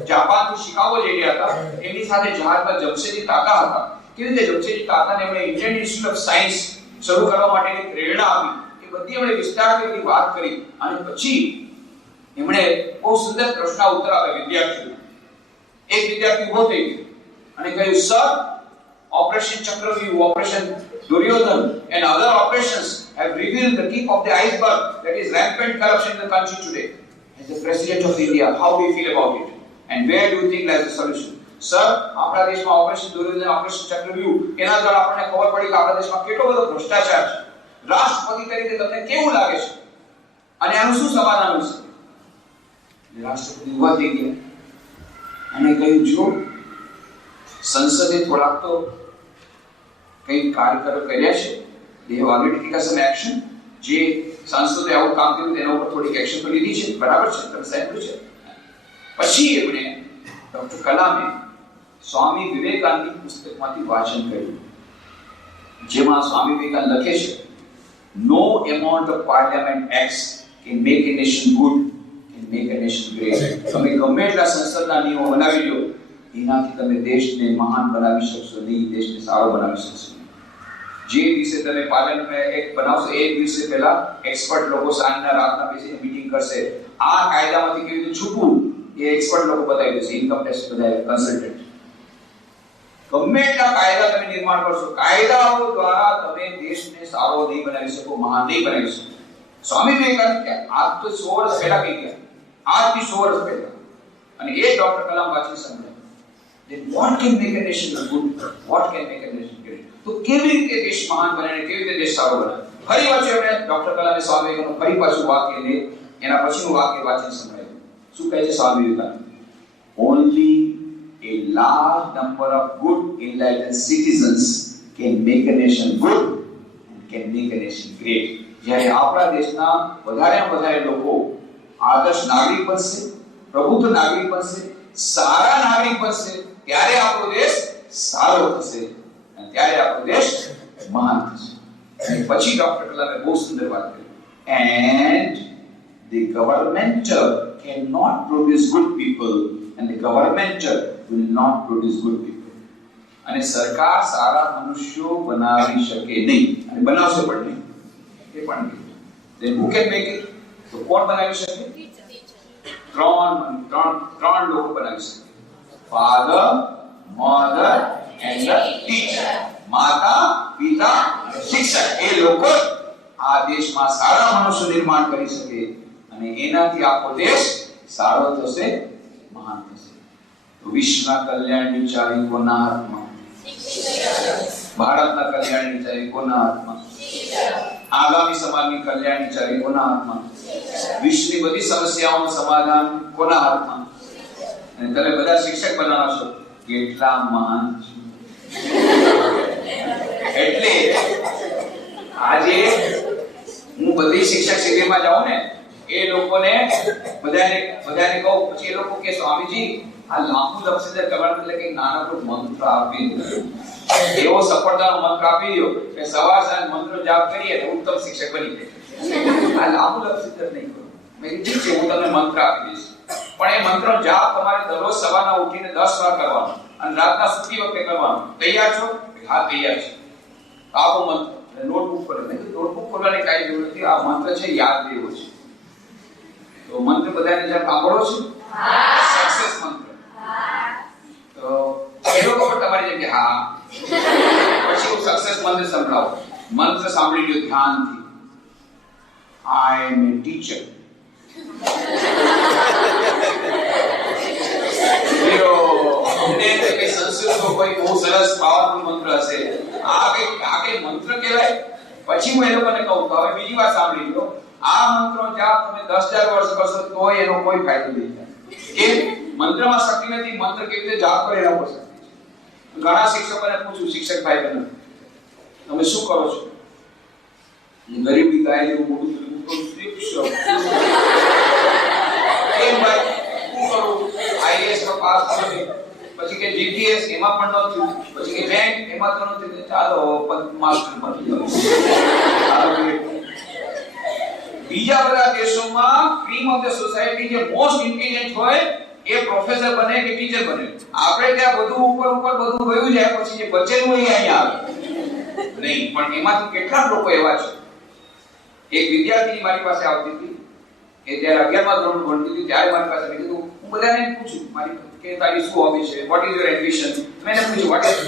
જાપાનથી શિકાગો જઈ રહ્યા હતા, એમની સાથે જહાજમાં જમશેદજી તાતા હતા, કેવી રીતે જમશેદજી તાતાને એમણે ઇન્ડિયન ઇન્સ્ટિટ્યૂટ ઓફ સાયન્સ શરૂ કરવા માટેની પ્રેરણા આપી, એ બધી એમણે વિસ્તારથી વાત કરી. અને પછી એમણે બહુ સુંદર પ્રશ્ન ઉત્તર આપ્યા વિદ્યાર્થીઓને. એક વિદ્યાર્થી ઉભો થઈ ગયો અને કહ્યું, sir, operation Chakravyuh, operation Duryodhan and other operations have revealed the tip of the iceberg that is rampant corruption in the country today. As the President of India, how do you feel about it? And where do you think lies the solution? Sir, આપણા દેશમાં operation Duryodhan, operation ચક્રવ્યૂહ, એના દ્વારા આપણને ખબર પડી કે આપણા દેશમાં કેટલો બધો ભ્રષ્ટાચાર છે. રાષ્ટ્રપતિ તરીકે તમને કેવું લાગે છે અને આનું શું સમાધાન હશે? રાષ્ટ્રપતિ ઉભા થઈ ગયા અને કહ્યું, જો સંસદે થોડાક તો કઈ કાર્યકરો કર્યા છે, they have already taken some action. જે સાંસદે આવું કામ કર્યું તેના ઉપર થોડીક એક્શન તો લીધી છે, બરાબર છે, તમે સાંભળ્યું છે. પછી એમણે ડોક્ટર કલામે સ્વામી વિવેકાનંદની પુસ્તકમાંથી વાંચન કર્યું, જેમાં સ્વામી વિવેકાનંદ લખે છે, no amount of parliament acts can make a nation good, can make a nation great. તમે ગમે એટલા સંસદના નિયમો બનાવી લો, એનાથી તમે દેશને મહાન બનાવી શકશો નહીં, દેશને સારો બનાવી શકશો નહીં. જે દિવસે તમે પાર્લામેન્ટમાં એક બનાવશો એ દિવસે પહેલા એક્સપર્ટ લોકો સાંજના રાતના બેસીને મીટિંગ કરશે. આ કાયદામાંથી કેવી રીતે છૂટવું એ એક્સપર્ટ લોકો બતાવી દેશે. ઇન્કમ ટેક્સ બધાય કન્સલ્ટન્ટ. ગમે એટલા કાયદા તમે નિર્માણ કરશો, કાયદાઓ દ્વારા તમે દેશને સારો નહીં બનાવી શકો, મહાન નહીં બનાવી શકો. સ્વામી વિવેકાનંદ કે આજ તો 100 વર્ષ પહેલા કહી ગયા, આજથી 100 વર્ષ પહેલા. અને એ ડોક્ટર કલામ વાંચી સમજાય. Then what can make a nation good? What can make a nation great? તો કેવી રીતે દેશ મહાન બને અને કેવી રીતે દેશ સારો બને? ફરી વાંચ્યું એમણે ડોક્ટર કલામે સ્વામી વિવેકાનંદ ફરી પાછું વાક્ય લે, એના પછીનું વાક્ય વાંચીને સંભળાયું. શું કહે છે Swami Vivekananda? Only a large number of good enlightened citizens can make a nation good and can make a nation great. જ્યારે આપણા દેશના વધારે લોકો આદર્શ નાગરિક બનશે, પ્રબુદ્ધ નાગરિક બનશે, સારા નાગરિક બનશે, ત્યારે આપણો દેશ સારો થશે અને ત્યારે આપણો દેશ મહાન થશે. અને પછી ડોક્ટર કલામે બહુ સુંદર વાત કરી. And the government cannot produce good people and the government will not produce good people. અને સરકાર સારા મનુષ્યો બનાવી શકે નહીં અને બનાવશે પણ નહીં. એ પણ નહીં. Then who can make it? તો કોણ બનાવી શકે? ત્રણ લોકો બનાવી શકે. Father, mother and the teacher. માતા, પિતા અને શિક્ષક. એ લોકો આ દેશમાં સારા મનુષ્ય નિર્માણ કરી શકે અને એનાથી આપણો દેશ સારો થશે, મહાન થશે. તો વિશ્વના કલ્યાણની ચાવી કોના હાથમાં? ભારતના કલ્યાણની ચાવી કોના હાથમાં? આગામી સમાજની કલ્યાણની ચાવી કોના હાથમાં? વિશ્વની બધી સમસ્યાઓનું સમાધાન કોના હાથમાં? અને તમે બધા શિક્ષક બનાવો છો, કેટલા મહાન છો. એટલે આજે હું બધી શિક્ષક શિબિરમાં જાઉં ને, એ લોકોને બધાને કહું, પછી એ લોકો કે સ્વામીજી આ લાંબુ લક્ષિત કરવાનું એટલે કે નાનકડો મંત્ર આપી દો, એવો સફળતાનો મંત્ર આપી દો કે સવાર સાંજ મંત્ર જાપ કરીએ તો ઉત્તમ શિક્ષક બની જાય. આ લાંબુ લક્ષિત નહીં કરો. મેં ઠીક છે, હું તમને મંત્ર આપી દઈશ, પણ એ મંત્રનો જાપ તમારે દરરોજ સવારના ઉઠીને 10 વાર કરવાનો અને રાતના સૂતી વખતે કરવાનો. તૈયાર છો? હા તૈયાર છે. આપો મંત્ર. નોટબુક પર નોટબુક ખોલવાની કાંઈ જરૂર નથી. આ મંત્ર છે, યાદ લેવો છે. તો મંત્ર બધાને જેમ સાંભળો છો? સક્સેસ મંત્ર. તો એ લોકો પણ તમારી જેમ કે હા. પછી હું સક્સેસ મંત્ર સંભળાવું. મંત્ર સાંભળી લ્યો ધ્યાનથી. I am a teacher. સંસ્કૃતનો કોઈ બહુ સરસ પાવરફુલ મંત્ર હશે. આ કઈ મંત્ર કહેવાય. પછી હું એ લોકોને કહું તો હવે બીજી વાત સાંભળી લો. આ મંત્રનો જાપ તમે 10,000 વર્ષ કરશો તો એનો કોઈ ફાયદો નહીં થાય. કેમ? મંત્રમાં શક્તિ નથી. મંત્ર કેવી રીતે જાપ કરે એના પર શક્તિ છે. ઘણા શિક્ષકોને પૂછું, શિક્ષક ભાઈ બહેનો તમે શું કરો છો? ગરીબી ગાય જેવું મોટું શિક્ષક. કેમ ભાઈ શું કરું? IAS માં પાસ થયો, પછી કે GPS એમાં પણ ન થયું, પછી કે બેંક એમાં તો ન થયું, ચાલો માસ્ટર બની જાવ. બીજા બધા દેશોમાં ક્રીમ ઓફ ધ સોસાયટી જે મોસ્ટ ઇન્ટેલિજન્ટ હોય એ પ્રોફેસર બને કે ટીચર બને. આપણે ત્યાં બધું ઉપર બધું ગયું જાય, પછી જે બચેલું હોય અહીંયા આવે નહીં. પણ એમાંથી કેટલાક લોકો એવા છે. એક વિદ્યાર્થીની મારી પાસે આવતી હતી, એ જ્યારે 11મા ધોરણ ભણતી હતી ત્યારે મારી પાસે મેં કીધું, હું બધાને પૂછું મારી કે તારી શું હોબી છે, વોટ ઇઝ યોર એમ્બિશન. મેં એને પૂછ્યું વોટ ઇઝ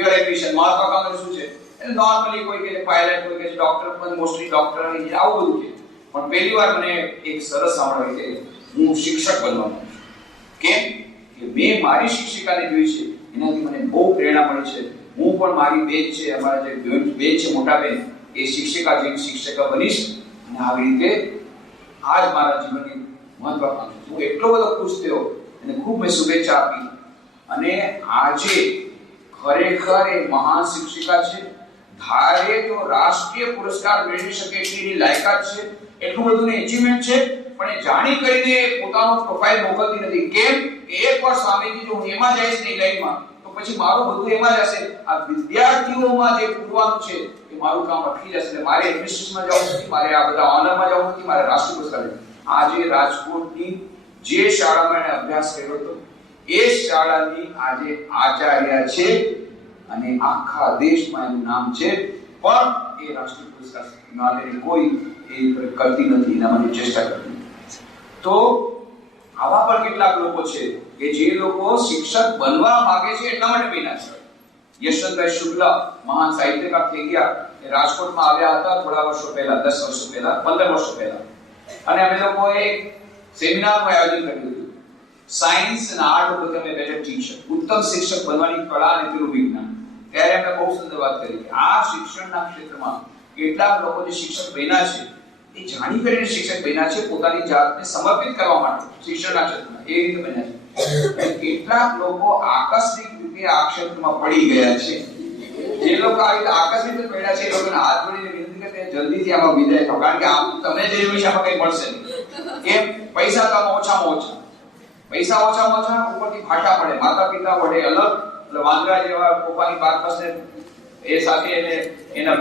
યોર એમ્બિશન, મહત્વાકાંક્ષા શું છે. એટલે નોર્મલી કોઈ કે પાયલટ, કોઈ કે ડોક્ટર, પણ મોસ્ટલી ડોક્ટર એન્જિનિયર આવું બધું કે. પણ પહેલી વાર મને એક સરસ સાંભળાવી કે હું શિક્ષક બનવાનો છું. કેમ કે મેં મારી શિક્ષિકાને જોઈ છે, એનાથી મને બહુ પ્રેરણા મળી છે. હું પણ મારી બેન છે, અમારા જે બેન છે મોટા બેન, એ શિક્ષિકા જેવી શિક્ષિકા બનીશ અને આવી રીતે આ જ મારા જીવનની મહત્વાકાંક્ષા. હું એટલો બધો ખુશ થયો અને ખૂબ મેં શુભેચ્છા આપી. અને આજે ખરેખર એ મહાન શિક્ષિકા છે. ધારે તો રાષ્ટ્રીય પુરસ્કાર મેળવી શકે એટલી લાયકાત છે, એટલું બધું એચીવમેન્ટ છે. પણ એ જાણી કરીને પોતાનો પ્રોફાઇલ મોકલતી નથી. કેમ કે એકવાર સ્વામીજી જો હું એમાં જઈશ ને લાઈનમાં તો પછી મારું બધું એમાં જ હશે. આ વિદ્યાર્થીઓમાં જે પૂરવાનું છે એ મારું કામ અટકી જશે. મારે એડમિનિસ્ટ્રેશનમાં જવું નથી, મારે આ બધા ઓનરમાં જવું નથી, મારે રાષ્ટ્રીય પુરસ્કાર. આજે રાજકોટની જે શાળામાં એને અભ્યાસ કર્યો હતો એ શાળાની આજે આચાર્ય છે અને આખા દેશમાં એનું નામ છે, પણ એ રાષ્ટ્રીય પુરસ્કાર માટેની કોઈ એ કરતી નથી, એના માટે ચેષ્ટા કરતી નથી. તો આવા પણ કેટલાક લોકો છે કે જે લોકો શિક્ષક બનવા માંગે છે એટલા માટે બન્યા છે. યશવંતભાઈ શુક્લ મહાન સાહિત્યકાર થઈ ગયા, એ રાજકોટમાં આવ્યા હતા થોડા વર્ષો પહેલા, 10 વર્ષો પહેલા, 15 વર્ષો પહેલા, અને અમે લોકોએ સેમિનારનું આયોજન કર્યું હતું. સાયન્સ અને art of become a better teacher, ઉત્તમ શિક્ષક બનવાની કળા અને તેનું વિજ્ઞાન. ત્યારે અમે બહુ સુંદર વાત કરી કે આ શિક્ષણના ક્ષેત્રમાં કેટલાક લોકો જે શિક્ષક બન્યા છે એ જાણી કરીને શિક્ષક બન્યા છે, પોતાની જાતને સમર્પિત કરવા માટે શિક્ષણના ક્ષેત્રમાં એ રીતે બન્યા છે. કેટલાક લોકો આકસ્મિક રીતે આ ક્ષેત્રમાં પડી ગયા છે. જે લોકો આ રીતે આકસ્મિક રીતે પડ્યા છે એ લોકોને હાથ જોડીને વિનંતી કે જલ્દીથી આમાં વિદાય થાઓ, કારણ કે તમને જે વિષયમાં કંઈ મળશે નહીં. કેમ? પૈસા તો ઓછામાં ઓછા, પૈસા ઓછામાં ઓછા, ઉપરથી ફાટા પડે, માતા પિતા વડે અલગ, એટલે વાંદરા જેવા પોતાની બાળકને એ સાથે એનું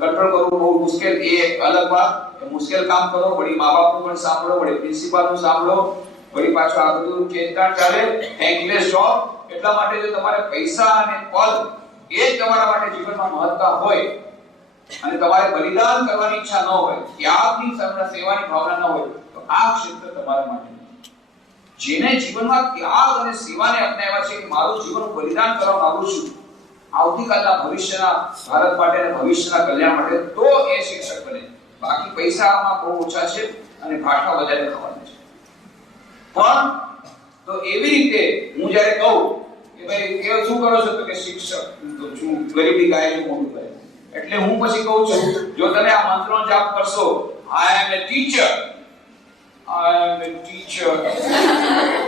કંટ્રોલ કરવું બહુ મુશ્કેલ. એ અલગ વાત, મુશ્કેલ કામ કરો, વળી મા બાપનું પણ સાંભળો, વળી પ્રિન્સિપાલનું સાંભળો, વળી પાછું આ બધું ચેતના ચાલે, થેન્કલેસ જોબ. એટલા માટે જો તમારે પૈસા અને પદ એ જ તમારા માટે જીવનમાં મહત્તા હોય અને તમારે બલિદાન કરવાની ઈચ્છા ન હોય, ત્યાગની સેવાની ભાવના ન હોય, તો આ ક્ષેત્ર તમારા માટે. જેને જીવનમાં ત્યાગ અને સેવાને અપનાવ્યા છે કે મારું જીવન બલિદાન કરવા માંગુ છું આવતીકાલના ભવિષ્યના ભારત માટે અને ભવિષ્યના કલ્યાણ માટે, તો એ શિક્ષક બને. બાકી પૈસામાં બહુ ઓછા છે અને ભાષા વધારે ખાવાના છે. પણ તો એવી રીતે હું જ્યારે કહું કે ભાઈ કે શું કરો છો, તો કે શિક્ષક તો છું, ગરીબી ગાયનું મોઢું કરે. એટલે હું પછી કહું છું, જો તમે આ મંત્રનો જાપ કરશો, આઈ એમ એ teacher, I am a teacher.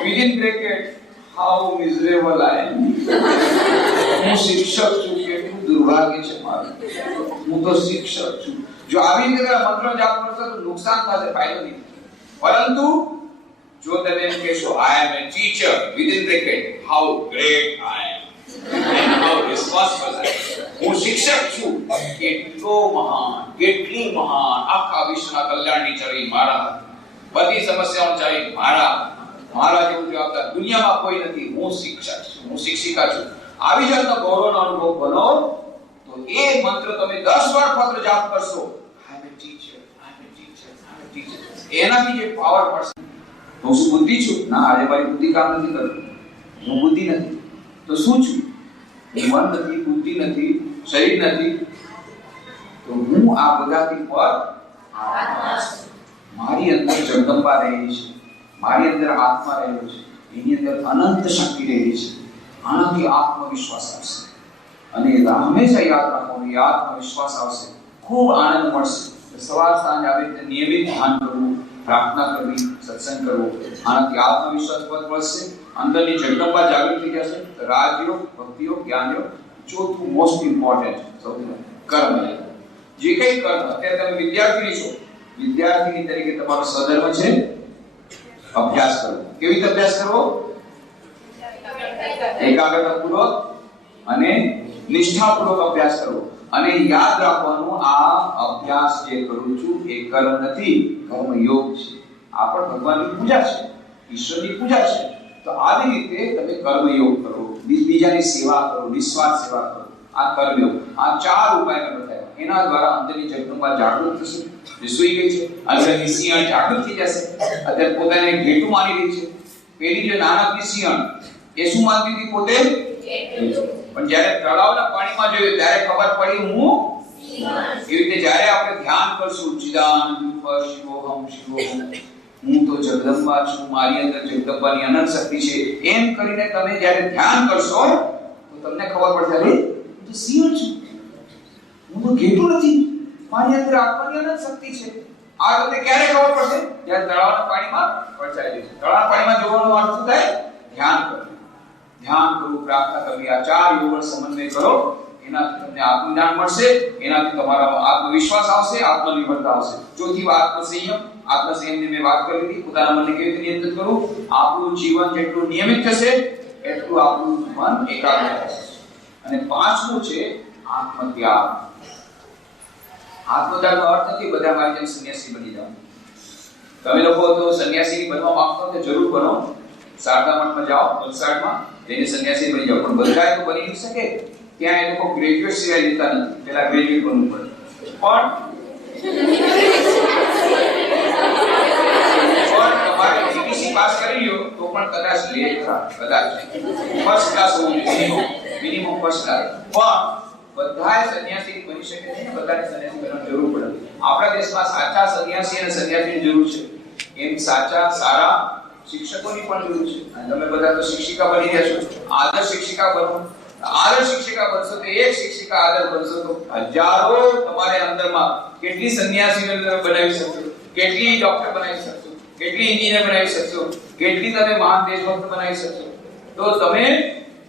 Within bracket, how miserable I am. હું શિક્ષક છું, કેટલું દુર્ભાગ્ય છે મારું. હું તો શિક્ષક છું. જો આવી રીતે મંત્ર જાપ કરશો તો નુકસાન થશે, ફાયદો નહીં. પરંતુ જો તમે એમ કહેશો, I am a teacher, within bracket, how great I am. And how responsible I am. હું શિક્ષક છું, કેટલો મહાન, કેટલી મહાન, આખા વિશ્વના કલ્યાણની ચરણી મારા, બધી સમસ્યાઓ ચાલી મારા જેવું જવાબદાર દુનિયામાં કોઈ નથી. હું શિક્ષક છું, હું શિક્ષિકા છું. આવી જાતનો ગૌરવનો અનુભવ બનો તો એ મંત્ર તમે 10 વાર પત્ર જાપ કરશો, આઈ એમ એ ટીચર, આઈ એમ એ ટીચર, આઈ એમ એ ટીચર, એનાથી જે પાવર પડશે. હું શું બુદ્ધિ છું? ના, આજે મારી બુદ્ધિ કામ નથી કરતી, હું બુદ્ધિ નથી. તો શું છું? મન નથી, બુદ્ધિ નથી, શરીર નથી. તો હું આ બધાથી પર મારી અંદર જગદંબા રહેલી છે, મારી અંદર આત્મા રહેલો છે, એની અંદર અનંત શક્તિ રહેલી છે. આનાથી આત્મવિશ્વાસ આવશે અને હંમેશા યાદ રાખવાનું, એ આત્મવિશ્વાસ આવશે, ખૂબ આનંદ મળશે. સવાર સાંજ આવી રીતે નિયમિત ધ્યાન કરવું, પ્રાર્થના કરવી, સત્સંગ કરવો, આનાથી આત્મવિશ્વાસ વધશે, અંદરની જગદંબા જાગૃત થઈ જશે. રાજયોગ, ભક્તિયોગ, જ્ઞાનયોગ, ચોથું મોસ્ટ ઇમ્પોર્ટન્ટ સૌથી કર્મ. જે કઈ કર્મ, અત્યારે તમે વિદ્યાર્થી છો, વિદ્યાર્થીની તરીકે તમારો સદર્વ છે અભ્યાસ કરવો. કેવી રીતે અભ્યાસ કરવો? એકાગ્રતાપૂર્વક અને નિષ્ઠાપૂર્વક અભ્યાસ કરવો. અને યાદ રાખવાનું, આ અભ્યાસ જે કરું છું એ કર્મ નથી, કર્મ યોગ છે. આ પણ ભગવાનની પૂજા છે, ઈશ્વરની પૂજા છે. તો આવી રીતે તમે કર્મ યોગ કરો, બીજાની સેવા કરો, નિસ્વાર્થ સેવા કરો. આ કર્મયોગ, આ 4 ઉપાય મેં બતાવ્યા. એના દ્વારા અંદરની જગદંબા જાગૃત થશે. જે સૂઈ ગઈ છે અંદરની સિંહણ જાગૃત થઈ જશે. અત્યારે પોતાને ઘેટું માની રહી છે. પેલી જે નાનકડી સિંહણ એ શું માનતી હતી? પોતે પણ જ્યારે તળાવના પાણીમાં જોયું ત્યારે ખબર પડી હું સિંહણ. એવી રીતે જ્યારે આપણે ધ્યાન કરશું, ચિદાનંદ શિવોહમ શિવોહમ, હું તો જગદંબા છું, મારી અંદર જગદંબાની અનંત શક્તિ છે, એમ કરીને તમે જ્યારે ધ્યાન કરશો તો તમને ખબર પડશે, અરે હું તો સિંહણ છું, હું તો ઘેટું નથી, મારી અંદર આત્માની અનંત શક્તિ છે. આ તમને ક્યારે ખબર પડશે? જ્યારે તળાવના પાણીમાં પડચાઈ જશે. તળાવના પાણીમાં જોવાનો અર્થ શું થાય? ધ્યાન કરો, ધ્યાન કરો, પ્રાર્થના કરવી. આ 4 યોગનો સમન્વય કરો, એનાથી તમને આત્મજ્ઞાન મળશે, એનાથી તમારામાં આત્મવિશ્વાસ આવશે, આત્મનિર્ભરતા આવશે. ચોથી વાત, આત્મસંયમ. આત્મસંયમની મેં વાત કરી હતી. પોતાના મનને કેવી રીતે નિયંત્રિત કરવું? આપણું જીવન જેટલું નિયમિત થશે એટલું આપણું મન એકાગ્ર થશે. અને 5મું છે આત્મત્યાગ. આત્મત્યાગનો અર્થ નથી બધા મારી જેમ સંન્યાસી બની જાવ. તમે લોકો તો સંન્યાસી બનવા માંગતો તો જરૂર બનો, શારદા મઠમાં જાઓ, વલસાડમાં જઈને સંન્યાસી બની જાઓ, પણ બધા તો બની નહીં શકે. ત્યાં એ લોકો ગ્રેજ્યુએટ સિવાય લેતા નથી, પેલા ગ્રેજ્યુએટ બનવું પડે. પણ તમારે જીપીસી પાસ કરી લ્યો તો પણ કદાચ લે ખરા, કદાચ ફર્સ્ટ ક્લાસ હોવું જોઈએ, મિનિમમ ફર્સ્ટ ક્લાસ. પણ બધાય સંન્યાસી બની શકે નહીં, બધાને સંન્યાસી બનવાની જરૂર પડે. આપણા દેશમાં સાચા સંન્યાસી અને સંન્યાસીની જરૂર છે, એમ સાચા સારા શિક્ષકોની પણ જરૂર છે. અને તમે બધા તો શિક્ષિકા બની રહ્યા છો, આદર્શ શિક્ષિકા બનો. આદર્શ શિક્ષિકા બનશો તો એક શિક્ષિકા આદર્શ બનશો તો હજારો તમારે અંદરમાં કેટલી સંન્યાસીને તમે બનાવી શકશો, કેટલી ડોક્ટર બનાવી શકશો, કેટલી એન્જિનિયર બનાવી શકશો, કેટલી તમે મહાન દેશભક્ત બનાવી શકશો. તો તમે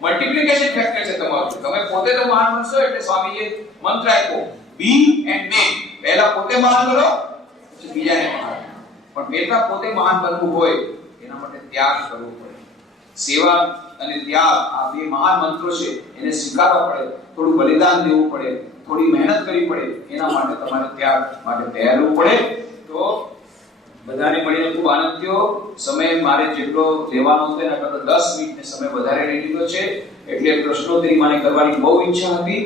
મલ્ટીપ્લિકેશન ફેક્ટર છે તમારું. તમે પોતે તો મહાન બનશો એટલે સ્વામીએ મંત્ર આપ્યો, બી એન્ડ મેક. પહેલા પોતે મહાન બનો પછી બીજાને મહાન. પણ પહેલા પોતે મહાન બનવું હોય એના માટે ત્યાગ કરવો પડે. સેવા અને ત્યાગ આ બે મહાન મંત્રો છે, એને સ્વીકારવા પડે, થોડું બલિદાન દેવું પડે, થોડી મહેનત કરવી પડે. એના માટે તમારે ત્યાગ માટે તૈયાર રહેવું પડે. તો બધાને મળીને ખૂબ આનંદ થયો. સમય મારે જેટલો લેવાનો હતો એના કરતાં 10 મિનિટનો સમય વધારે લઈ લીધો છે, એટલે પ્રશ્નોત્તરી મને કરવાની બહુ ઈચ્છા હતી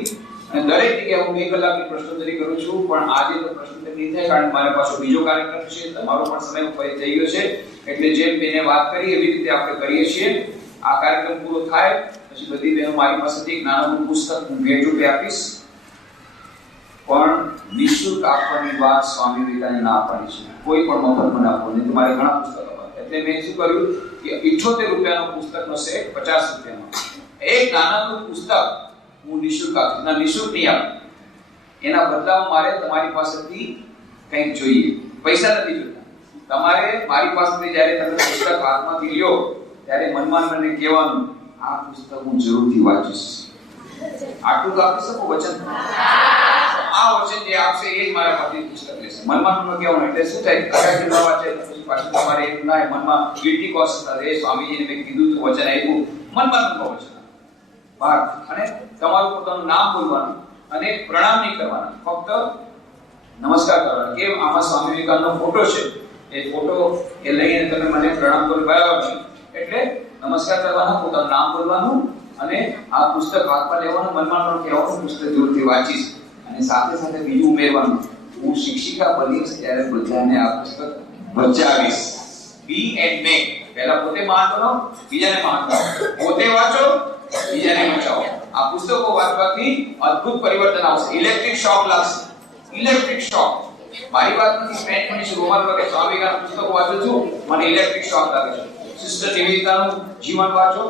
અને દરેક જગ્યાએ હું 2 કલાકની પ્રશ્નોત્તરી કરું છું. પણ આજે તો પ્રશ્નોત્તરી નહીં થાય, કારણ કે મારે પાછો બીજો કાર્યક્રમ છે, તમારો પણ સમય ઉપર થઈ ગયો છે. એટલે જેમ મેને વાત કરી એવી રીતે આપણે કરીએ છીએ. આ કાર્યક્રમ પૂરો થાય પછી બધી બહેનો મારી પાસેથી એક નાનું પુસ્તક હું ભેટ રૂપે આપીશ, પણ નિઃશુલ્ક આપવાની વાત સ્વામી વિવેકાનંદે ના આપવાની છે. કોઈ પણ મફત મને આપો નહીં, તમારે ઘણા પુસ્તક આપવા. એટલે મેં શું કર્યું કે 78 રૂપિયાનો પુસ્તકનો સેટ 50 રૂપિયામાં એક નાનું પુસ્તક હું નિઃશુલ્ક આપીશ. ના, નિઃશુલ્ક નહીં આપું, એના બદલામાં મારે તમારી પાસેથી કંઈક જોઈએ, પૈસા નથી જોતા. તમારે મારી પાસેથી જ્યારે તમે પુસ્તક હાથમાંથી લ્યો ત્યારે મનમાં મને કહેવાનું, આ પુસ્તક હું જરૂરથી વાંચીશ. આટલું તો આપી શકો વચન? આ વચન જે આપશે એ જ મારા પાસેથી પુસ્તક લેશે. મનમાં મને કહેવાનું એટલે શું થાય, કદાચ ન વાંચે પછી પાછું તમારે એક ના મનમાં ગિલ્ટી કોન્શિયસ થાય, એ સ્વામીજીને મેં કીધું તો વચન આપ્યું, મનમાં વચન બહાર. અને તમારું પોતાનું નામ બોલવાનું અને પ્રણામ નહીં કરવાના, ફક્ત નમસ્કાર કરવાના. કેમ? આમાં સ્વામી વિવેકાનંદનો ફોટો છે, એ ફોટો એ લઈને તમે મને પ્રણામ કરો બરાબર નહીં. એટલે નમસ્કાર કરવાના, પોતાનું નામ બોલવાનું અને આ પુસ્તક હાથમાં લેવાનું, મનમાં પણ કહેવાનું પુસ્તક જરૂરથી વાંચીશ. અને સાથે સાથે બીજું ઉમેરવાનું, હું શિક્ષિકા બનીશ ત્યારે બધાને આ પુસ્તક બચાવીશ. બી એન્ડ મેક. પહેલા પોતે મહાન બનો, બીજાને મહાન કરો. પોતે વાંચો, બીજાને બચાવો. આ પુસ્તકો વાંચવાથી અદ્ભુત પરિવર્તન આવશે. ઇલેક્ટ્રિક શોક લાગશે, ઇલેક્ટ્રિક શોક. મારી વાત નથી, સ્પેન્ડ મનીષ રોમન વગેરે સ્વામી વિવેકાનંદ પુસ્તકો વાંચું છું, મને ઇલેક્ટ્રિક શોક લાગે છે. સિસ્ટર નિવેદિતાનું જીવન વાંચો.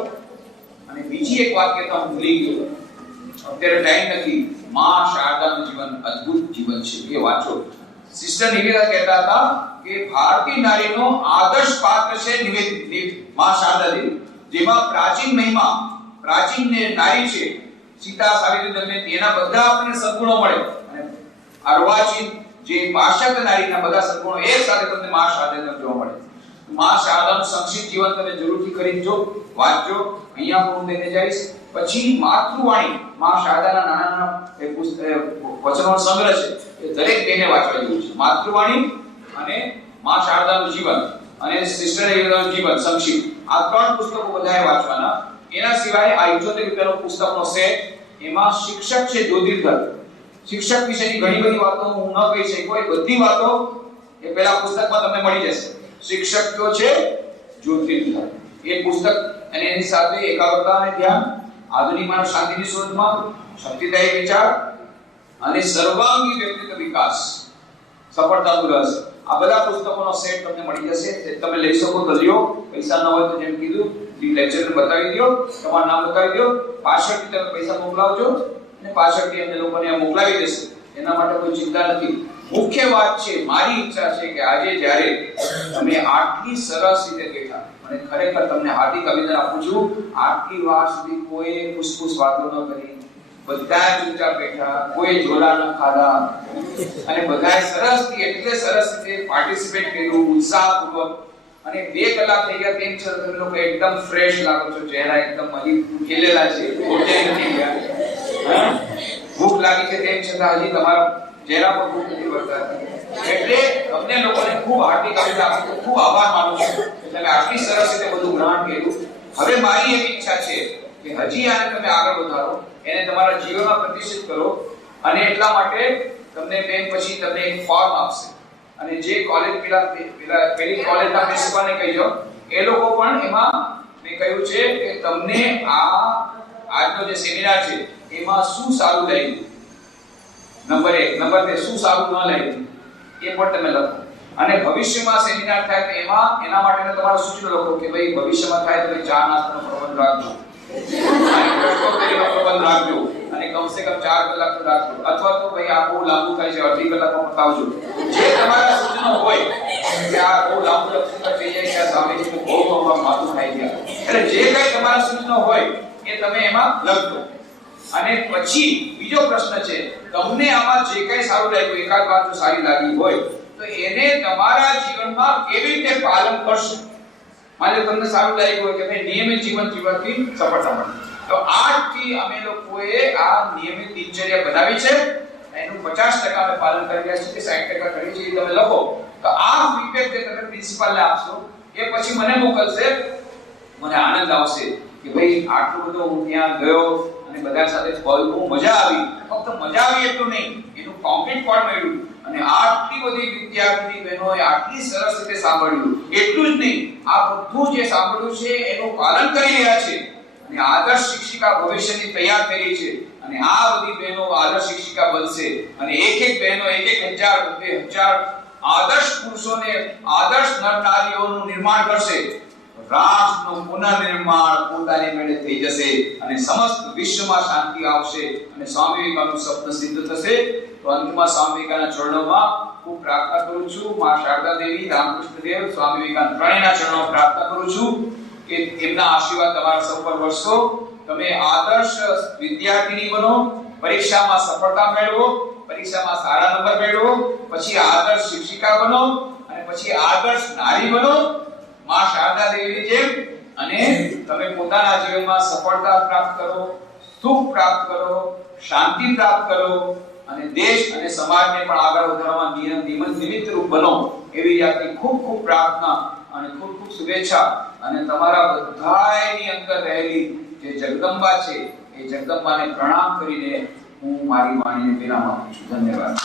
અને બીજી એક વાત કહેતા હું ભૂલી ગયો, અત્યારે ટાઈમ નથી, માં શારદાનું જીવન અદ્ભુત જીવન છે, એ વાંચો. સિસ્ટર નિવેદિતા કહેતા હતા કે ભારતીય નારીનો આદર્શ પાત્ર છે માં શારદા દેવી, જેમાં પ્રાચીન મહિમા, પ્રાચીન નારી છે સીતા, સાવિત્રી, દમયંતી, એના બધા આપણને સદગુણો મળે. અને અર્વાચીન જે પાશ્ચાત્ય નારીના બધા સદગુણો એક સાથે તમને માં શારદામાં જોવા મળે. માં શારદાનું સંક્ષિપ્ત જીવન તમે જરૂરથી ખરીદજો, વાંચજો. અહીંયા હું લઈને જઈશ. પછી માતૃવાણી, માં શારદાના નાના નાના વચનોનો સંગ્રહ છે, એ દરેક બેને વાંચવા જેવું છે. માતૃવાણી અને માં શારદાનું જીવન અને સિસ્ટર નિવેદિતાનું જીવન સંક્ષિપ્ત, આ 3 પુસ્તકો બધાએ વાંચવાના. એના સિવાય આ 78 રૂપિયાનો પુસ્તકનો સેટ, એમાં શિક્ષક છે જ્યોતિર્ધર. શિક્ષક વિશેની ઘણી બધી વાતો હું ન કહી શકું, એ બધી વાતો એ પહેલા પુસ્તકમાં તમને મળી જશે. શિક્ષક તો છે જ્યોતિર્ધર એ પુસ્તક, અને એની સાથે એકાગ્રતા અને ધ્યાન, આધુનિક માનવ શાંતિની શોધમાં, શક્તિદાયી વિચાર અને સર્વાંગી વ્યક્તિત્વ વિકાસ, સફળતાનું રહસ્ય, આ બધા પુસ્તકોનો સેટ તમને મળી જશે. તમે લઈ શકો તો લ્યો, પૈસા ન હોય તો જેમ કીધું લેક્ચરને બતાવી દો, તમારું નામ બતાવી દો, પાછળથી તમે પૈસા મોકલાવજો અને પાછળથી અમને લોકોને મોકલાવી દેશે. એના માટે કોઈ ચિંતા નથી. મુખ્ય વાત છે, મારી ઈચ્છા છે કે આજે જ્યારે તમે આટલી સરસ રીતે બેઠા, અને ખરેખર તમને હાર્દિક અભિનંદન આપું છું. આટલી વાર સુધી કોઈ ફૂસફૂસ વાતો ન કરી, બધા ચૂપચાપ બેઠા, કોઈ ઝોલા ન ખાધા, અને બધાએ સરસથી એટલે સરસ રીતે પાર્ટિસિપેટ કર્યું ઉત્સાહપૂર્વક. અને 2 કલાક થઈ ગયા તેમ છતાં તમે લોકો એકદમ ફ્રેશ લાગો છો, ચહેરા એકદમ હજી ખીલેલા છે, ભૂખ લાગી છે તેમ છતાં હજી તમારા ચહેરા પર ખૂબ નથી વળતા. એટલે તમને લોકોને ખૂબ હાર્દિક અભિનંદન, ખૂબ આભાર માનું છું કે તમે આટલી સરસ રીતે બધું ગ્રહણ કર્યું. હવે મારી એક ઈચ્છા છે કે હજી આને તમે આગળ વધારો, એને તમારા જીવનમાં પ્રતિષ્ઠિત કરો. અને એટલા માટે તમને બેન પછી તમને એક ફોર્મ આપશે અને જે કોલેજ પેલી કોલેજના પ્રિન્સિપાલને કહીજો, એ લોકો પણ એમાં મેં કહ્યું છે કે તમને આજનો જે સેમિનાર છે એમાં શું સારું લાગ્યું, નંબર 1, નંબર 2 શું સારું ન લાગ્યું એ પણ તમે લખો. અને ભવિષ્યમાં સેમિનાર થાય તો એમાં એના માટેનો તમારો સૂચનો લખો કે ભાઈ ભવિષ્યમાં થાય તો ચા નાસ્તાનો પ્રબંધ રાખજો, પ્રબંધ રાખજો અને કમસે કમ 4 કલાકનો રાખજો, અથવા તો ભાઈ આ બહુ લાંબુ થાય છે અડધી કલાકમાં પતાવજો. જે તમારા સૂચનો હોય કે આ બહુ લાંબુ લક્ષણ થઈ જાય કે આ સ્વામીજીનું બહુ માથું ખાઈ ગયા, એટલે જે કઈ તમારા સૂચનો હોય એ તમે એમાં લખજો. અને પછી બીજો પ્રશ્ન છે, તમને આમાં જે કઈ સારું લાગ્યું, એકાદ વાત જો સારી લાગી હોય તો એને તમારા જીવનમાં કેવી રીતે પાલન કરશો. મારે તમને સારું લાગ્યું હોય કે ભાઈ નિયમિત જીવન જીવવાથી સફળતા મળે, તો આજથી અમે લોકોએ આ નિયમિત દિનચર્યા બનાવી છે, એનું 50% અમે પાલન કરી રહ્યા છીએ, 60% કરીએ છીએ, તમે લખો. તો આ ફીડબેક જે તમે પ્રિન્સિપાલને આપશો એ પછી મને મોકલશે, મને આનંદ આવશે કે ભાઈ આટલું બધું હું ત્યાં ગયો અને બધા સાથે બહુ મજા આવી. ફક્ત મજા આવી એટલું નહીં, એનું કોન્ક્રીટ પણ મળ્યું અને આટલી બધી વિદ્યાર્થી બહેનોએ આટલી સરસ રીતે સાંભળ્યું. એટલું જ નહીં, આ બધું જે સાંભળ્યું છે એનું પાલન કરી રહ્યા છે અને આદર્શ શિક્ષિકા ભવિષ્યની તૈયાર કરી છે. અને આ બધી બહેનો આદર્શ શિક્ષિકા બનશે અને એક બહેનો 1000 2000 આદર્શ પુરુષોને, આદર્શ નર નારીઓનું નિર્માણ કરશે. રાષ્ટ્રનું પુનર્નિર્માણ પોતાની મેળે થઈ જશે અને સમસ્ત વિશ્વમાં શાંતિ આવશે અને સ્વામી વિવેકાનંદનું સ્વપ્ન સિદ્ધ થશે. તો અંતમાં સ્વામી વિવેકાનંદના ચરણોમાં હું પ્રાર્થના કરું છું, માં શારદા દેવી, રામકૃષ્ણ દેવ, સ્વામી વિવેકાનંદ ત્રણેયના ચરણોમાં પ્રાર્થના કરું છું કે એમના આશીર્વાદ તમારા સૌ પર વરસો. તમે આદર્શ વિદ્યાર્થીની બનો, પરીક્ષામાં સફળતા મેળવો, પરીક્ષામાં સારા નંબર મેળવો, પછી આદર્શ શિક્ષિકા બનો અને પછી આદર્શ નારી બનો માં શારદા દેવીની જેમ, અને તમે પોતાના જીવનમાં સફળતા પ્રાપ્ત કરો, સુખ પ્રાપ્ત કરો, શાંતિ પ્રાપ્ત કરો અને દેશ અને સમાજને પણ આગળ વધારવામાં નિમિત્ત રૂપ બનો. એવી જાતની ખૂબ ખૂબ પ્રાર્થના અને ખૂબ ખૂબ શુભેચ્છા. અને તમારા બધાની અંદર રહેલી જે જગદંબા છે એ જગદંબાને પ્રણામ કરીને હું મારી વાણીને વિરામ આપું છું. ધન્યવાદ.